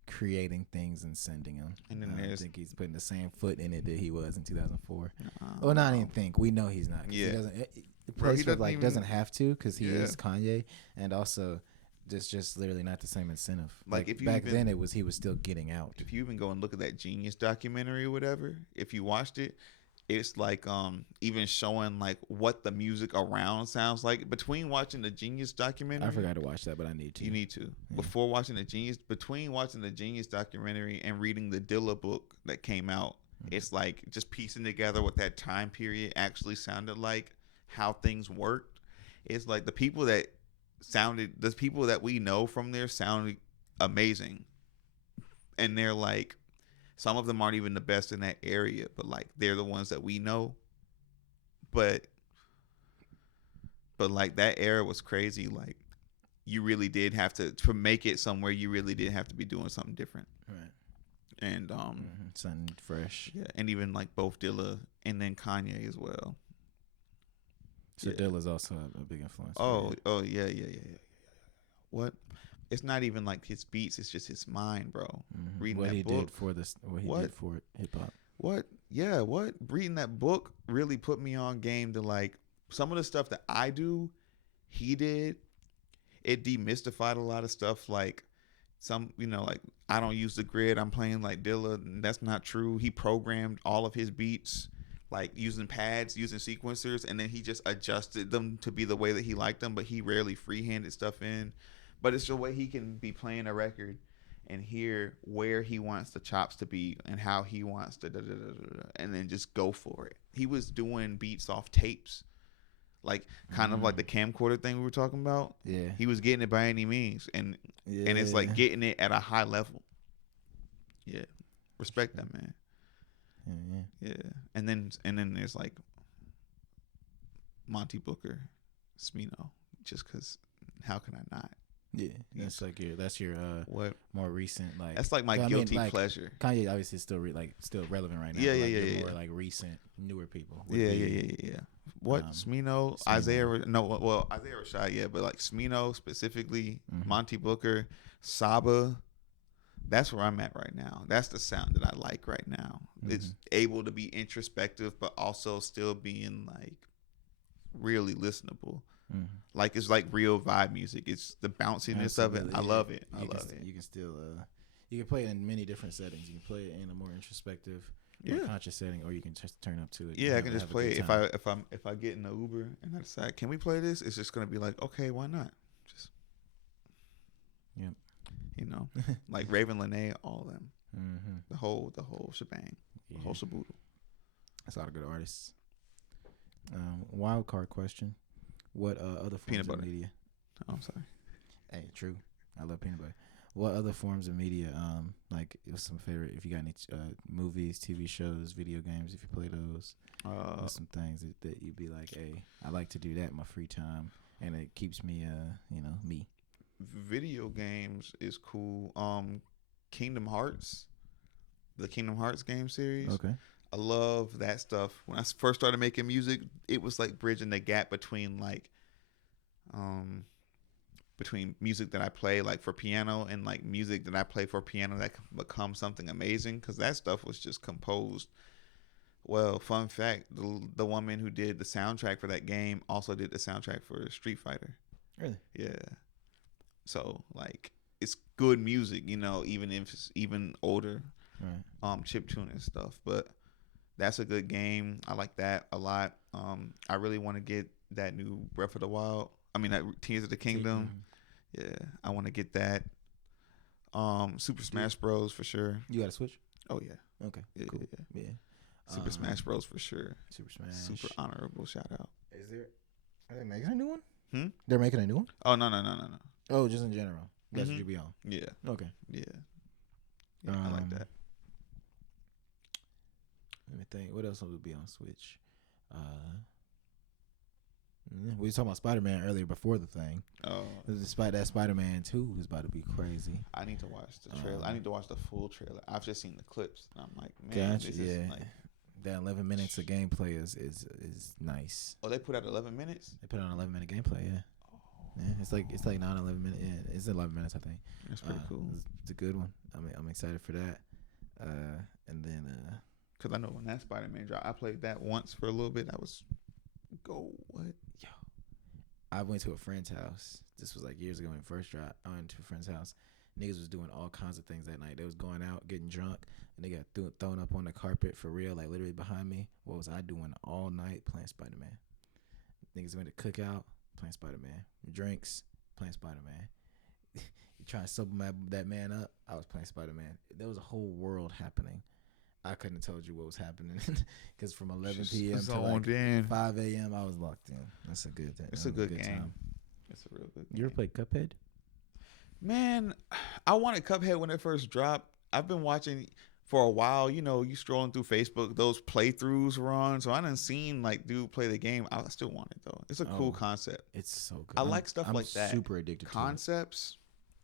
creating things and sending them. And then I think he's putting the same foot in it that he was in 2004. Well, not even think. We know he's not. Yeah. He doesn't. Doesn't have to because he is Kanye, and also just literally not the same incentive. Like if back then he was still getting out. If you even go and look at that Genius documentary or whatever, if you watched it, it's like even showing like what the music around sounds like. Between watching the Genius documentary, I forgot to watch that, but I need to. You need to. Yeah. Between watching the Genius documentary and reading the Dilla book that came out, it's like just piecing together what that time period actually sounded like. How things worked. It's like the people that we know from there sounded amazing, and they're like some of them aren't even the best in that area, but like they're the ones that we know. But like that era was crazy. Like you really did have to make it somewhere. You really did have to be doing something different, right? And something fresh. Yeah, and even like both Dilla and then Kanye as well. So Dilla's also a big influence. Oh yeah. what? It's not even like his beats. It's just his mind, bro. Mm-hmm. Reading what that he book. Did for this, what he did for hip hop. What? Yeah, what? Reading that book really put me on game to like some of the stuff that I do, he did. It demystified a lot of stuff like some, like I don't use the grid. I'm playing like Dilla, and that's not true. He programmed all of his beats like using pads, using sequencers, and then he just adjusted them to be the way that he liked them, but he rarely freehanded stuff in. But it's the way he can be playing a record and hear where he wants the chops to be and how he wants to and then just go for it. He was doing beats off tapes. Like kind of like the camcorder thing we were talking about. Yeah. He was getting it by any means. And it's like getting it at a high level. Yeah. Respect that, man. Yeah. And then there's like Monty Booker, Smino, just because how can I not? Yeah, that's like your what more recent like. That's like my guilty pleasure. Kanye obviously is still still relevant right now. Yeah. More like recent, newer people. Yeah. What Smino, Isaiah? No, well Isaiah Rashad, yeah, but like Smino specifically, Monty Booker, Saba. That's where I'm at right now. That's the sound that I like right now. It's able to be introspective, but also still being like really listenable. Like it's like real vibe music. It's the bounciness of it. I love it. I love it. You can still you can play it in many different settings. You can play it in a more introspective, more conscious setting, or you can just turn up to it. Yeah, I can just play it. If I get in the Uber and I decide, can we play this? It's just gonna be like, okay, why not? Just like Raven Lene, all of them, the whole shebang, the whole shaboodle. That's a lot of good artists. Wild card question. What other forms of media? Oh, I'm sorry. Hey, true. I love peanut butter. What other forms of media? Like, what's some favorite? If you got any movies, TV shows, video games, if you play those, some things that you'd be like, hey, I like to do that in my free time, and it keeps me, me. Video games is cool. Kingdom Hearts, the Kingdom Hearts game series. Okay. I love that stuff. When I first started making music, it was like bridging the gap between like, between music that I play like for piano and like music that I play for piano that can become something amazing. Because that stuff was just composed. Well, fun fact: the woman who did the soundtrack for that game also did the soundtrack for Street Fighter. Really? Yeah. So like, it's good music, even if it's even older, right. Chiptune and stuff, but. That's a good game. I like that a lot. I really want to get that new Breath of the Wild. I mean, that Tears of the Kingdom. Yeah, I want to get that. Super Smash Bros. For sure. You got a Switch? Oh, yeah. Okay, cool. Yeah. Super Smash Bros. For sure. Super Smash. Super honorable shout out. Are they making a new one? They're making a new one? Oh, no. Oh, just in general. That's what you be on? Yeah. Okay. Yeah, I like that. Let me think. What else would be on Switch? We were talking about Spider-Man earlier before the thing. Oh. Despite that, Spider-Man 2 is about to be crazy. I need to watch the trailer. I need to watch the full trailer. I've just seen the clips. And I'm like, man, this is like... That 11 minutes of gameplay is nice. Oh, they put out 11 minutes? They put out an 11-minute gameplay, yeah. Oh. Yeah, it's like 9-11 minutes. Yeah, it's 11 minutes, I think. That's pretty cool. It's a good one. I'm excited for that. And then... Because I know when that Spider-Man dropped, I played that once for a little bit. That was what? Yo. I went to a friend's house. This was like years ago when it first dropped. I went to a friend's house. Niggas was doing all kinds of things that night. They was going out, getting drunk, and they got thrown up on the carpet for real, like literally behind me. What was I doing all night? Playing Spider-Man. Niggas went to cookout, playing Spider-Man. Drinks, playing Spider-Man. You trying to sober that man up? I was playing Spider-Man. There was a whole world happening. I couldn't have told you what was happening because from 11 p.m. to like 5 a.m. I was locked in. That's a good thing. It's a good game. Time. It's a real good game. You ever played Cuphead? Man, I wanted Cuphead when it first dropped. I've been watching for a while. You scrolling through Facebook, those playthroughs were on. So I didn't seen like dude play the game. I still want it though. It's a cool concept. It's so good. I like stuff like that. I'm super addicted to concepts.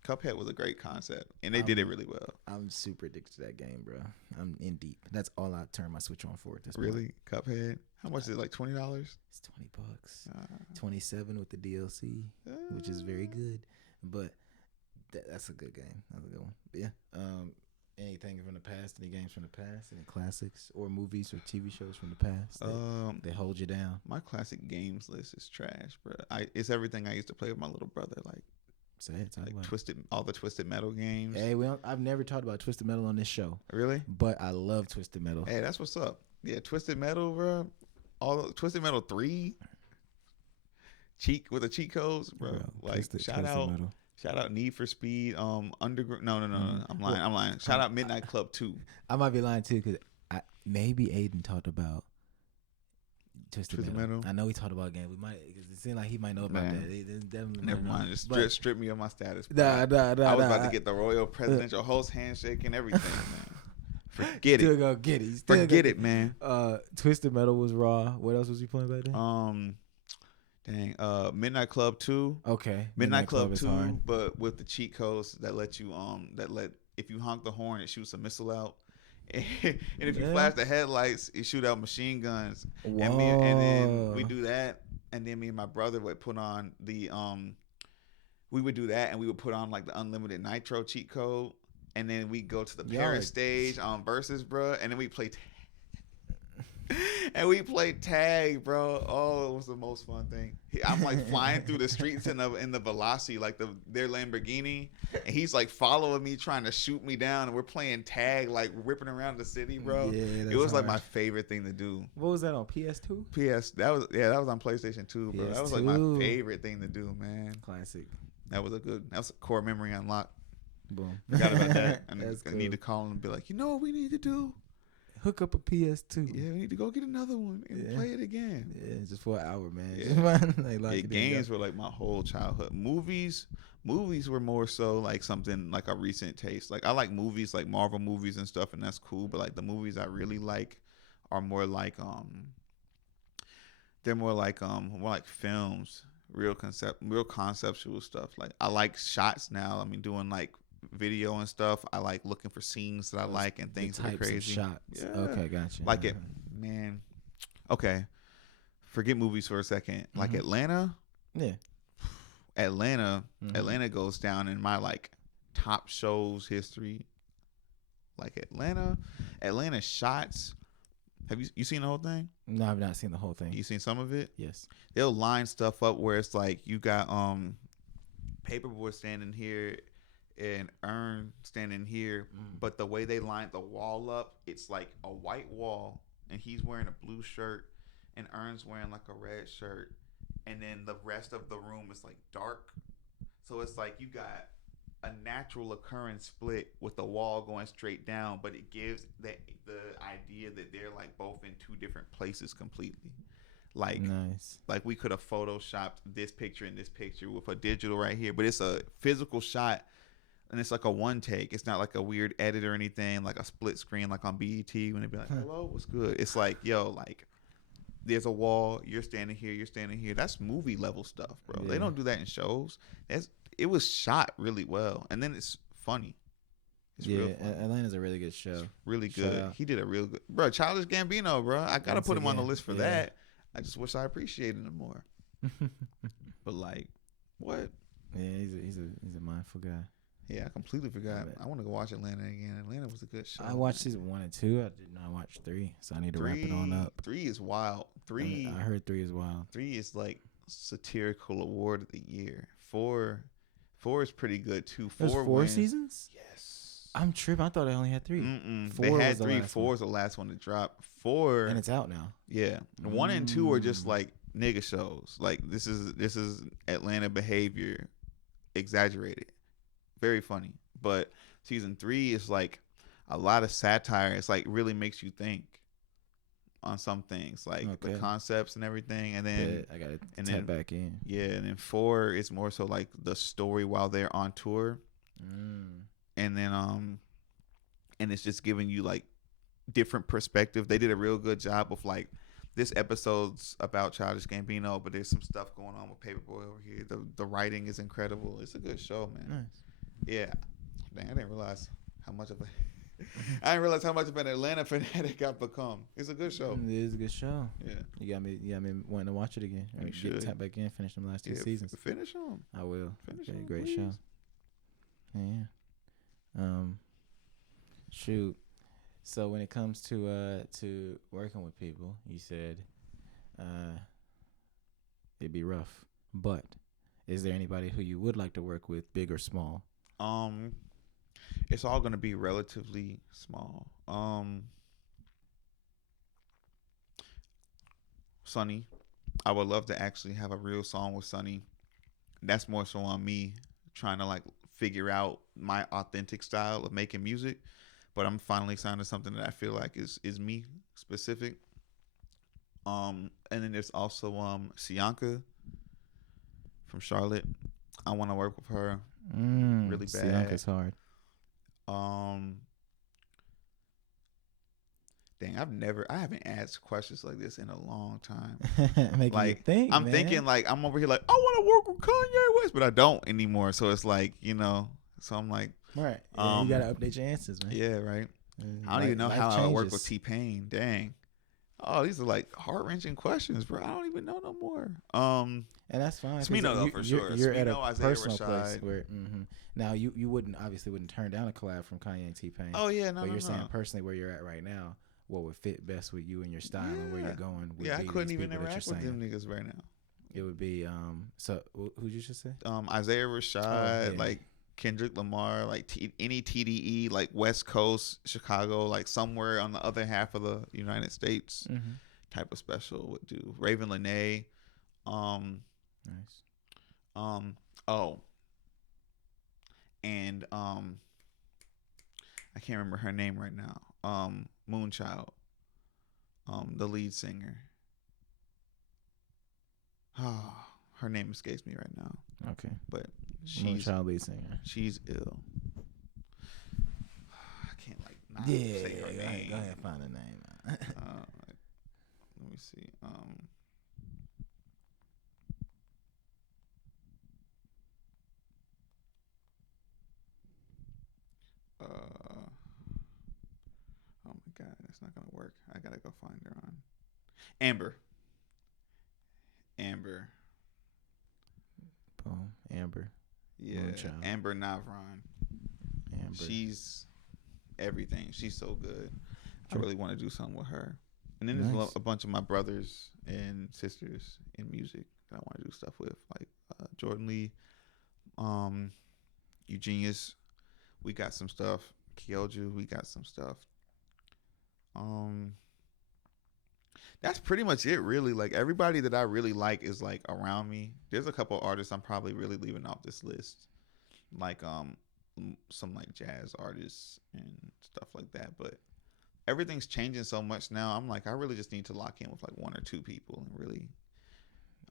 Cuphead was a great concept, and they did it really well. I'm super addicted to that game, bro. I'm in deep. That's all I turn my Switch on for at this point. Really? Cuphead? How much is it, like $20? It's $20. $27 with the DLC, which is very good. But that's a good game. That's a good one. But yeah. Anything from the past? Any games from the past? Any classics or movies or TV shows from the past that they hold you down? My classic games list is trash, bro. It's everything I used to play with my little brother, like. Say it. Talk about all the Twisted Metal games. Hey, I've never talked about Twisted Metal on this show. Really? But I love Twisted Metal. Hey, that's what's up. Yeah, Twisted Metal, bro. Twisted Metal 3. With the cheat codes, bro. Like shout out Need for Speed. Underground. No. I'm lying. Shout out Midnight Club 2. I might be lying too, because maybe Aiden talked about Twisted Metal. I know he talked about games. We might, because it seemed like he might know about that. Never mind. Just strip me of my status. Nah. I was about to get the royal presidential host handshake and everything, man. Forget Still gonna get it. Forget it, man. Twisted Metal was raw. What else was you playing back then? Midnight Club 2. Okay. Midnight Club 2, but with the cheat codes that let you if you honk the horn, it shoots a missile out. And if you flash the headlights, it shoot out machine guns. Whoa. And then we do that, and then me and my brother would put on we would do that, and we would put on like the unlimited nitro cheat code, and then we go to the Paris stage on Versus, bro, and then we play and we played tag, bro. Oh, it was the most fun thing. I'm like flying through the streets in the Velocity, like their Lamborghini, and he's like following me, trying to shoot me down, and we're playing tag, like whipping around the city, bro. Yeah, it was like my favorite thing to do. What was that on PS2? That was on PlayStation 2, bro. PS2. That was like my favorite thing to do, man. Classic. That was a core memory unlocked. Boom. Forgot about that. I need to call him and be like, you know what we need to do? Hook up a PS2. Yeah, we need to go get another one and play it again. Yeah, just for an hour, man. Yeah. Games were like my whole childhood. Movies were more so like something like a recent taste. Like I like movies, like Marvel movies and stuff, and that's cool. But like the movies I really like are more like they're more like films, real conceptual stuff. Like I like shots now. I mean, doing like video and stuff. I like looking for scenes that I like and things that are crazy. Shots. Yeah. Okay, gotcha. Like it, man. Okay, forget movies for a second. Like Atlanta. Yeah. Atlanta goes down in my like top shows history. Like Atlanta shots. Have you seen the whole thing? No, I've not seen the whole thing. You seen some of it? Yes. They'll line stuff up where it's like you got Paperboy standing here and Earn standing here, but the way they lined the wall up, it's like a white wall, and he's wearing a blue shirt, and Earn's wearing like a red shirt, and then the rest of the room is like dark. So it's like you got a natural occurrence split with the wall going straight down, but it gives the idea that they're like both in two different places completely. Like, nice. Like we could have photoshopped this picture and this picture with a digital right here, but it's a physical shot. And it's like a one take. It's not like a weird edit or anything, like a split screen, like on BET when they be like, "Hello, what's good?" It's like, yo, like there's a wall. You're standing here. You're standing here. That's movie level stuff, bro. Yeah. They don't do that in shows. It was shot really well, and then it's funny. It's real funny. Atlanta's a really good show. It's really good. He did a real good, bro. Childish Gambino, bro. I gotta put him on the list for that. I just wish I appreciated him more. But like, what? Yeah, he's a mindful guy. Yeah, I completely forgot. I want to go watch Atlanta again. Atlanta was a good show. I watched season 1 and 2. I did not watch 3, so I need to wrap it on up. 3 is wild. I heard 3 is wild. 3 is like satirical award of the year. 4 is pretty good too. 4 seasons? Yes. I'm tripping. I thought I only had 3. They had 3. 4 is the last one to drop. 4 and it's out now. Yeah. 1 and 2 are just like nigga shows. Like this is Atlanta behavior exaggerated. Very funny. But season 3 is like a lot of satire. It's like really makes you think on some things, like the concepts and everything. And then I gotta tap back in. Yeah, and then 4 is more so like the story while they're on tour. And then and it's just giving you like different perspective. They did a real good job of like, this episode's about Childish Gambino, but there's some stuff going on with Paperboy over here. The writing is incredible. It's a good show, man. Nice. Yeah. Dang, I didn't realize how much of I didn't realize how much of an Atlanta fanatic I've become. It's a good show. It is a good show. Yeah. You got me wanting to watch it again. You should. Get tapped back in, finish them last 2 seasons. Finish them. I will. Finish okay, them, great please. show. Yeah. Shoot. So when it comes to working with people, you said it'd be rough. But is there anybody who you would like to work with, big or small? It's all gonna be relatively small. Sonny, I would love to actually have a real song with Sonny. That's more so on me trying to like figure out my authentic style of making music. But I'm finally sounding something that I feel like is me specific. And then there's also Sianka from Charlotte. I want to work with her really bad. Sianka's hard. Dang, I haven't asked questions like this in a long time. Making like you think, I'm man. thinking like I'm over here like I want to work with Kanye West, but I don't anymore. So it's like, so I'm like, right. Yeah, you gotta update your answers, man. Yeah, right. I don't even know how I work with T-Pain. Dang. Oh, these are like heart-wrenching questions, bro. I don't even know no more. And that's fine. Smino though, for sure. You're at a Isaiah personal Rashad. place where. Now you wouldn't turn down a collab from Kanye and T-Pain. Oh yeah, no, but no, you're no. saying personally where you're at right now, what would fit best with you and your style and where you're going? Would Yeah, be I couldn't these even people that interact you're with saying. them niggas right now. It would be So who'd you just say? Isaiah Rashad, like Kendrick Lamar, like any TDE, like West Coast, Chicago, like somewhere on the other half of the United States type of special would do. Raven Lenae. Nice. And I can't remember her name right now. Moonchild. The lead singer. Her name escapes me right now. Okay. But Moonchild lead singer. She's ill. I can't not say her name. Go ahead, find a name. Let me see. Oh my God, that's not gonna work. I gotta go find her on Amber. Boom. Amber. Yeah. Moonchild. Amber Navron. Amber. She's everything. She's so good. Sure. I really want to do something with her. And then there's a bunch of my brothers and sisters in music that I want to do stuff with, like Jordan Lee, Eugenius. We got some stuff. Kyoju, we got some stuff. That's pretty much it, really. Like everybody that I really like is like around me. There's a couple artists I'm probably really leaving off this list, like some like jazz artists and stuff like that. But everything's changing so much now. I'm like, I really just need to lock in with like one or two people and really.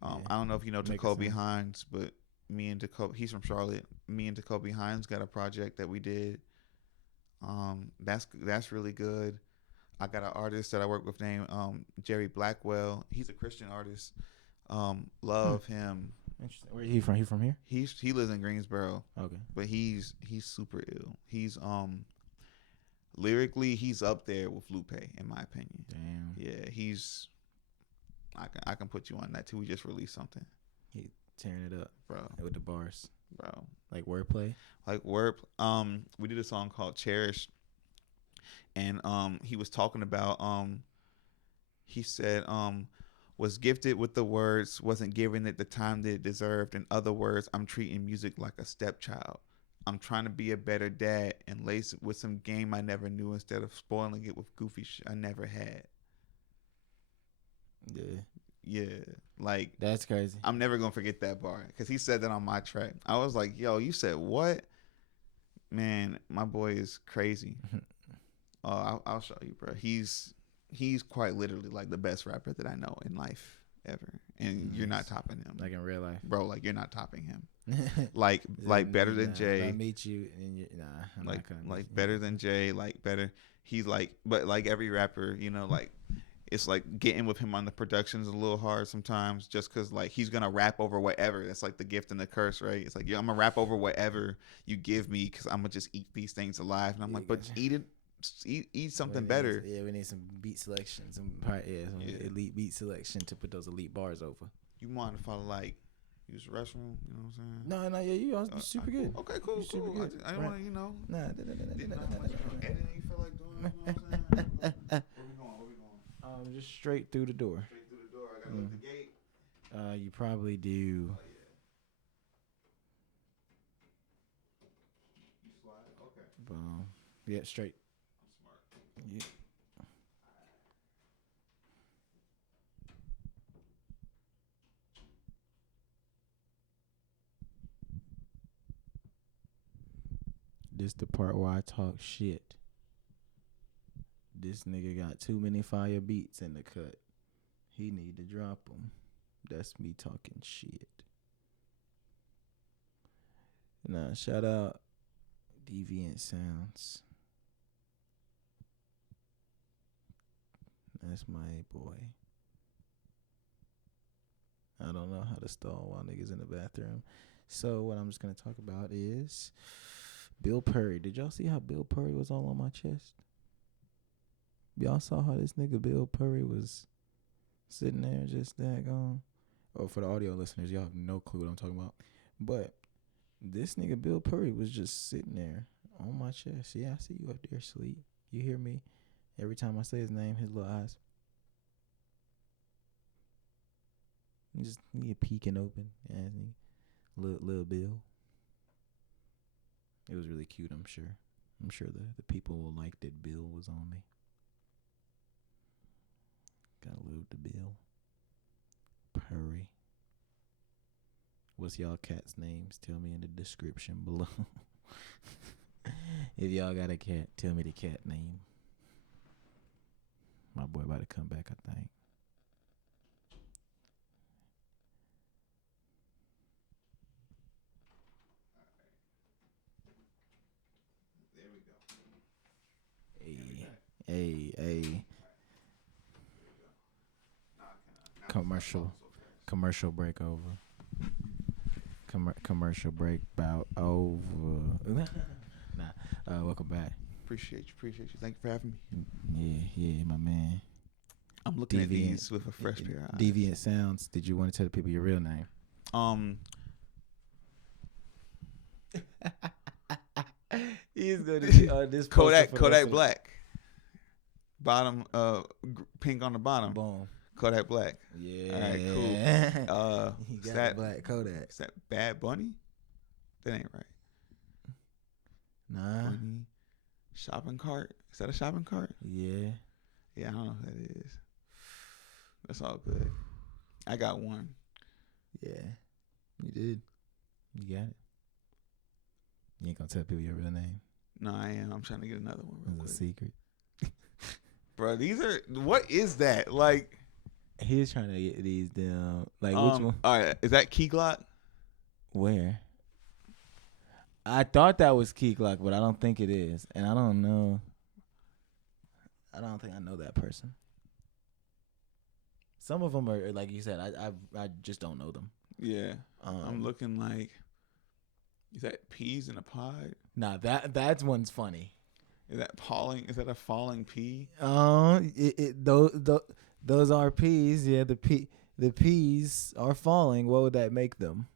I don't know if you know Jacoby Hines, but me and Jacoby, he's from Charlotte. Me and Jacoby Hines got a project that we did. That's really good. I got an artist that I work with named Jerry Blackwell. He's a Christian artist. Love him. Interesting. Where he from? He from here? He lives in Greensboro. Okay. But he's super ill. He's lyrically he's up there with Lupe in my opinion. Damn. Yeah, I can put you on that too. We just released something. He tearing it up, bro. With the bars, bro. Like wordplay. We did a song called Cherish. And he was talking about he said was gifted with the words, wasn't given it the time that it deserved. In other words, I'm treating music like a stepchild. I'm trying to be a better dad and lace it with some game I never knew instead of spoiling it with goofy shit I never had. Yeah, like that's crazy. I'm never gonna forget that bar because he said that on my track. I was like, yo, you said what? Man, my boy is crazy. I'll show you, bro. He's quite literally like the best rapper that I know in life ever, and you're not topping him. Like in real life, bro. Like you're not topping him. like better than Jay. I meet you, and I'm like not gonna like better than Jay. Like better. He's like, but like every rapper, like it's like getting with him on the production is a little hard sometimes, just because like he's gonna rap over whatever. That's like the gift and the curse, right? It's like, yeah, I'm gonna rap over whatever you give me because I'm gonna just eat these things alive, and I'm like, but eat it eat something better. We need some beat selection, some elite beat selection to put those elite bars over. You mind if I like use the restroom? You know what I'm saying? No, you are super good. Okay, cool. Super good. I don't want to, Nah. Anything you feel like doing? You know what I'm saying? Where we going? Just straight through the door. Straight through the door. I gotta look the gate. You probably do. Oh, yeah. You slide? Okay. Boom. Yeah, straight. I'm smart. Yeah. This the part where I talk shit. This nigga got too many fire beats in the cut. He need to drop them. That's me talking shit. Nah, shout out Deviant Sounds. That's my boy. I don't know how to stall while niggas in the bathroom. So what I'm just going to talk about is Bill Purry. Did y'all see how Bill Purry was all on my chest? Y'all saw how this nigga Bill Purry was sitting there just daggone. Oh, for the audio listeners, y'all have no clue what I'm talking about. But this nigga Bill Purry was just sitting there on my chest. Yeah, I see you up there asleep. You hear me? Every time I say his name, his little eyes. He peeking open. Yeah, little Bill. It was really cute, I'm sure. I'm sure the people will like that Bill was on me. Gotta love the Bill. Purry. What's y'all cat's names? Tell me in the description below. If y'all got a cat, tell me the cat name. My boy about to come back, I think. There we go. Hey. Commercial break over. Commercial break about over. Welcome back. Appreciate you. Thank you for having me. Yeah, my man. I'm looking at these with a fresh pair of eyes. Deviant Sounds. Did you want to tell the people your real name? He's gonna be on this Kodak Black. Bottom, pink on the bottom. Boom. Kodak Black. Yeah. All right, cool. He got that Black Kodak. Is that Bad Bunny? That ain't right. Nah. Bunny. Shopping cart. Is that a shopping cart? Yeah. Yeah, I don't know who that is. That's all good. I got one. Yeah. You did. You got it. You ain't gonna tell people your real name? No, I am. I'm trying to get another one real quick. It's a secret. Bro, these are... What is that? Like... He's trying to get these down. Like, which one? All right. Is that Key Glock? Where? I thought that was Key Glock, but I don't think it is. And I don't know. I don't think I know that person. Some of them are, like you said, I just don't know them. Yeah. I'm looking like... Is that peas in a pod? Nah, that one's funny. Is that a falling pea? Those are peas. Yeah, the peas are falling. What would that make them?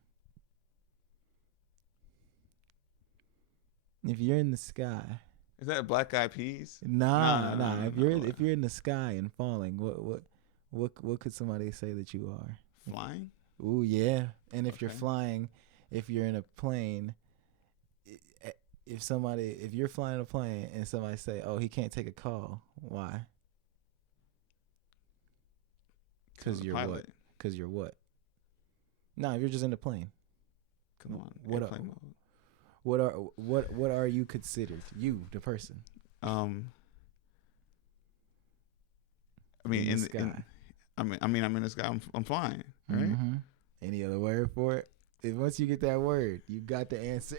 If you're in the sky. Is that Black Eyed Peas? Nah. If you're in the sky and falling, what could somebody say that you are? Flying? Ooh, yeah. And if you're flying, if you're in a plane, if you're flying a plane and somebody say, "Oh, he can't take a call," why? Because you're pilot. what? Because you're what? Nah, if you're just in the plane. Come on. What are you considered? You, the person. I mean, in the sky. I'm in the sky. I'm flying. Right. Mm-hmm. Any other word for it? Once you get that word, you got the answer.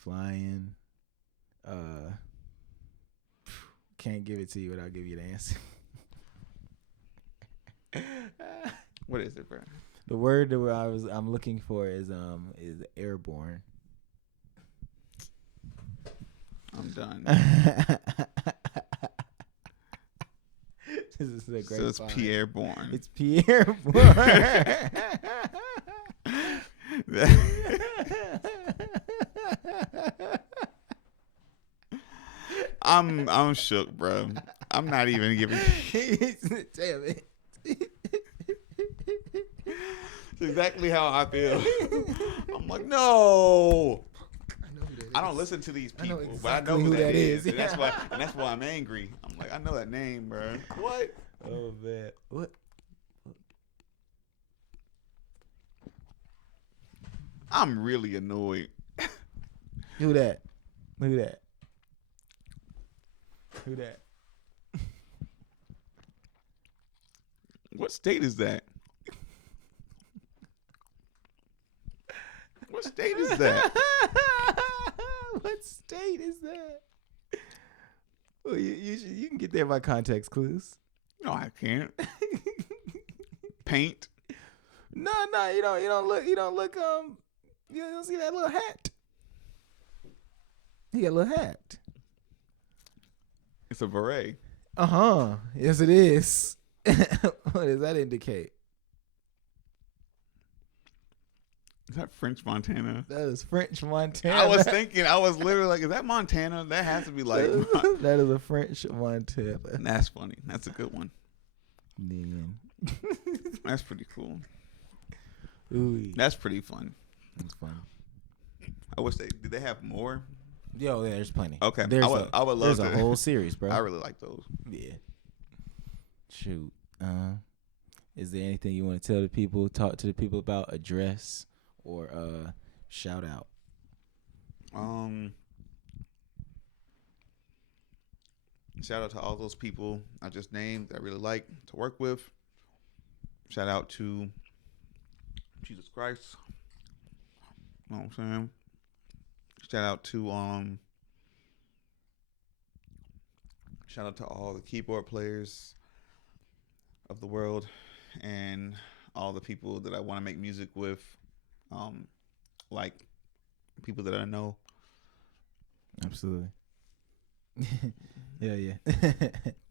Flying. Can't give it to you without giving you the answer. What is it, bro? The word that I'm looking for is airborne. I'm done. This is a great. So it's Pierre Bourne. It's Pierre Bourne. I'm shook, bro. I'm not even giving. Damn it. It's exactly how I feel. I'm like, no. I don't listen to these people, but I know who that is. And that's why I'm angry. I'm like, I know that name, bro. What? Oh man. What? I'm really annoyed. Who that? Who that? Who that? What state is that? What state is that? What state is that? Well, you can get there by context clues. No, I can't. Paint. No, you don't look. You don't see that little hat. He got a little hat. It's a beret. Yes, it is. What does that indicate? Is that French Montana? That is French Montana. I was literally like, is that Montana? That has to be like. That is a French Montana. That's funny. That's a good one. Man. That's pretty cool. Ooh. That's pretty fun. That's fun. I wish did they have more? Yo, yeah, there's plenty. Okay. I would love a whole series, bro. I really like those. Yeah. Shoot. Is there anything you want to tell the people, talk to the people about, address, or shout out? Shout out to all those people I just named that I really like to work with. Shout out to Jesus Christ. You know what I'm saying? Shout out to all the keyboard players of the world and all the people that I want to make music with, like people that I know. Absolutely. Yeah.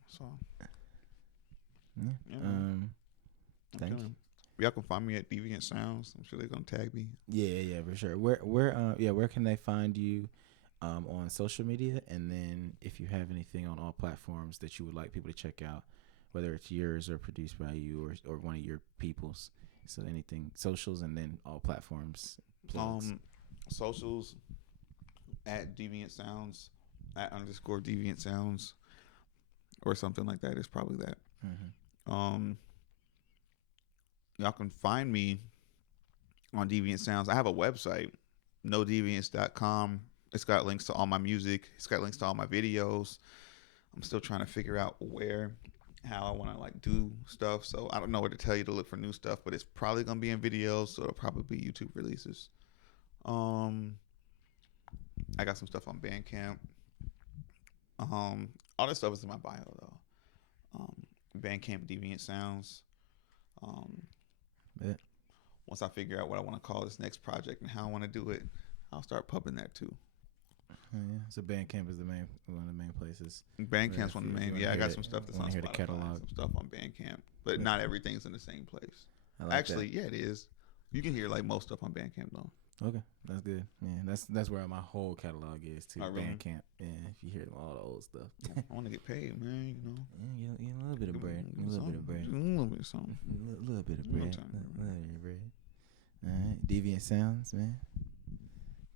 So, yeah. Thank you. Y'all can find me at Deviant Sounds. I'm sure they're gonna tag me. Yeah, for sure. Where can they find you on social media? And then if you have anything on all platforms that you would like people to check out, whether it's yours or produced by you or one of your people's. So anything, socials, and then all platforms. Plugs. Socials at Deviant Sounds, at _Deviant Sounds, or something like that. It's probably that. Mm-hmm. Y'all can find me on Deviant Sounds. I have a website, nodeviance.com. It's got links to all my music. It's got links to all my videos. I'm still trying to figure out how I want to like do stuff. So I don't know where to tell you to look for new stuff, but it's probably going to be in videos. So it'll probably be YouTube releases. I got some stuff on Bandcamp. All this stuff is in my bio though. Bandcamp, Deviant Sounds. Yeah. Once I figure out what I want to call this next project and how I want to do it, I'll start pubbing that too. Yeah, so Bandcamp is one of the main places. Bandcamp's one of the main. Yeah, I got some stuff that's on Spotify, the catalog. some stuff on Bandcamp, but not everything's in the same place. Actually, yeah, it is. You can hear like most stuff on Bandcamp though. Okay, that's good. Yeah, that's where my whole catalog is too. Really? Bandcamp. Yeah, if you hear all the old stuff. I want to get paid, man. You know. Yeah, you a little bit of bread. A little bit of bread. A little bit of something. A little bit of bread. A little bit of bread. All right, Deviant Sounds, man.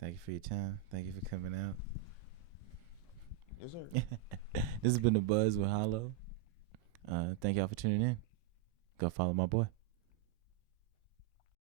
Thank you for your time. Thank you for coming out. Yes, sir. This has been The Buzz with Hollow. Thank y'all for tuning in. Go follow my boy.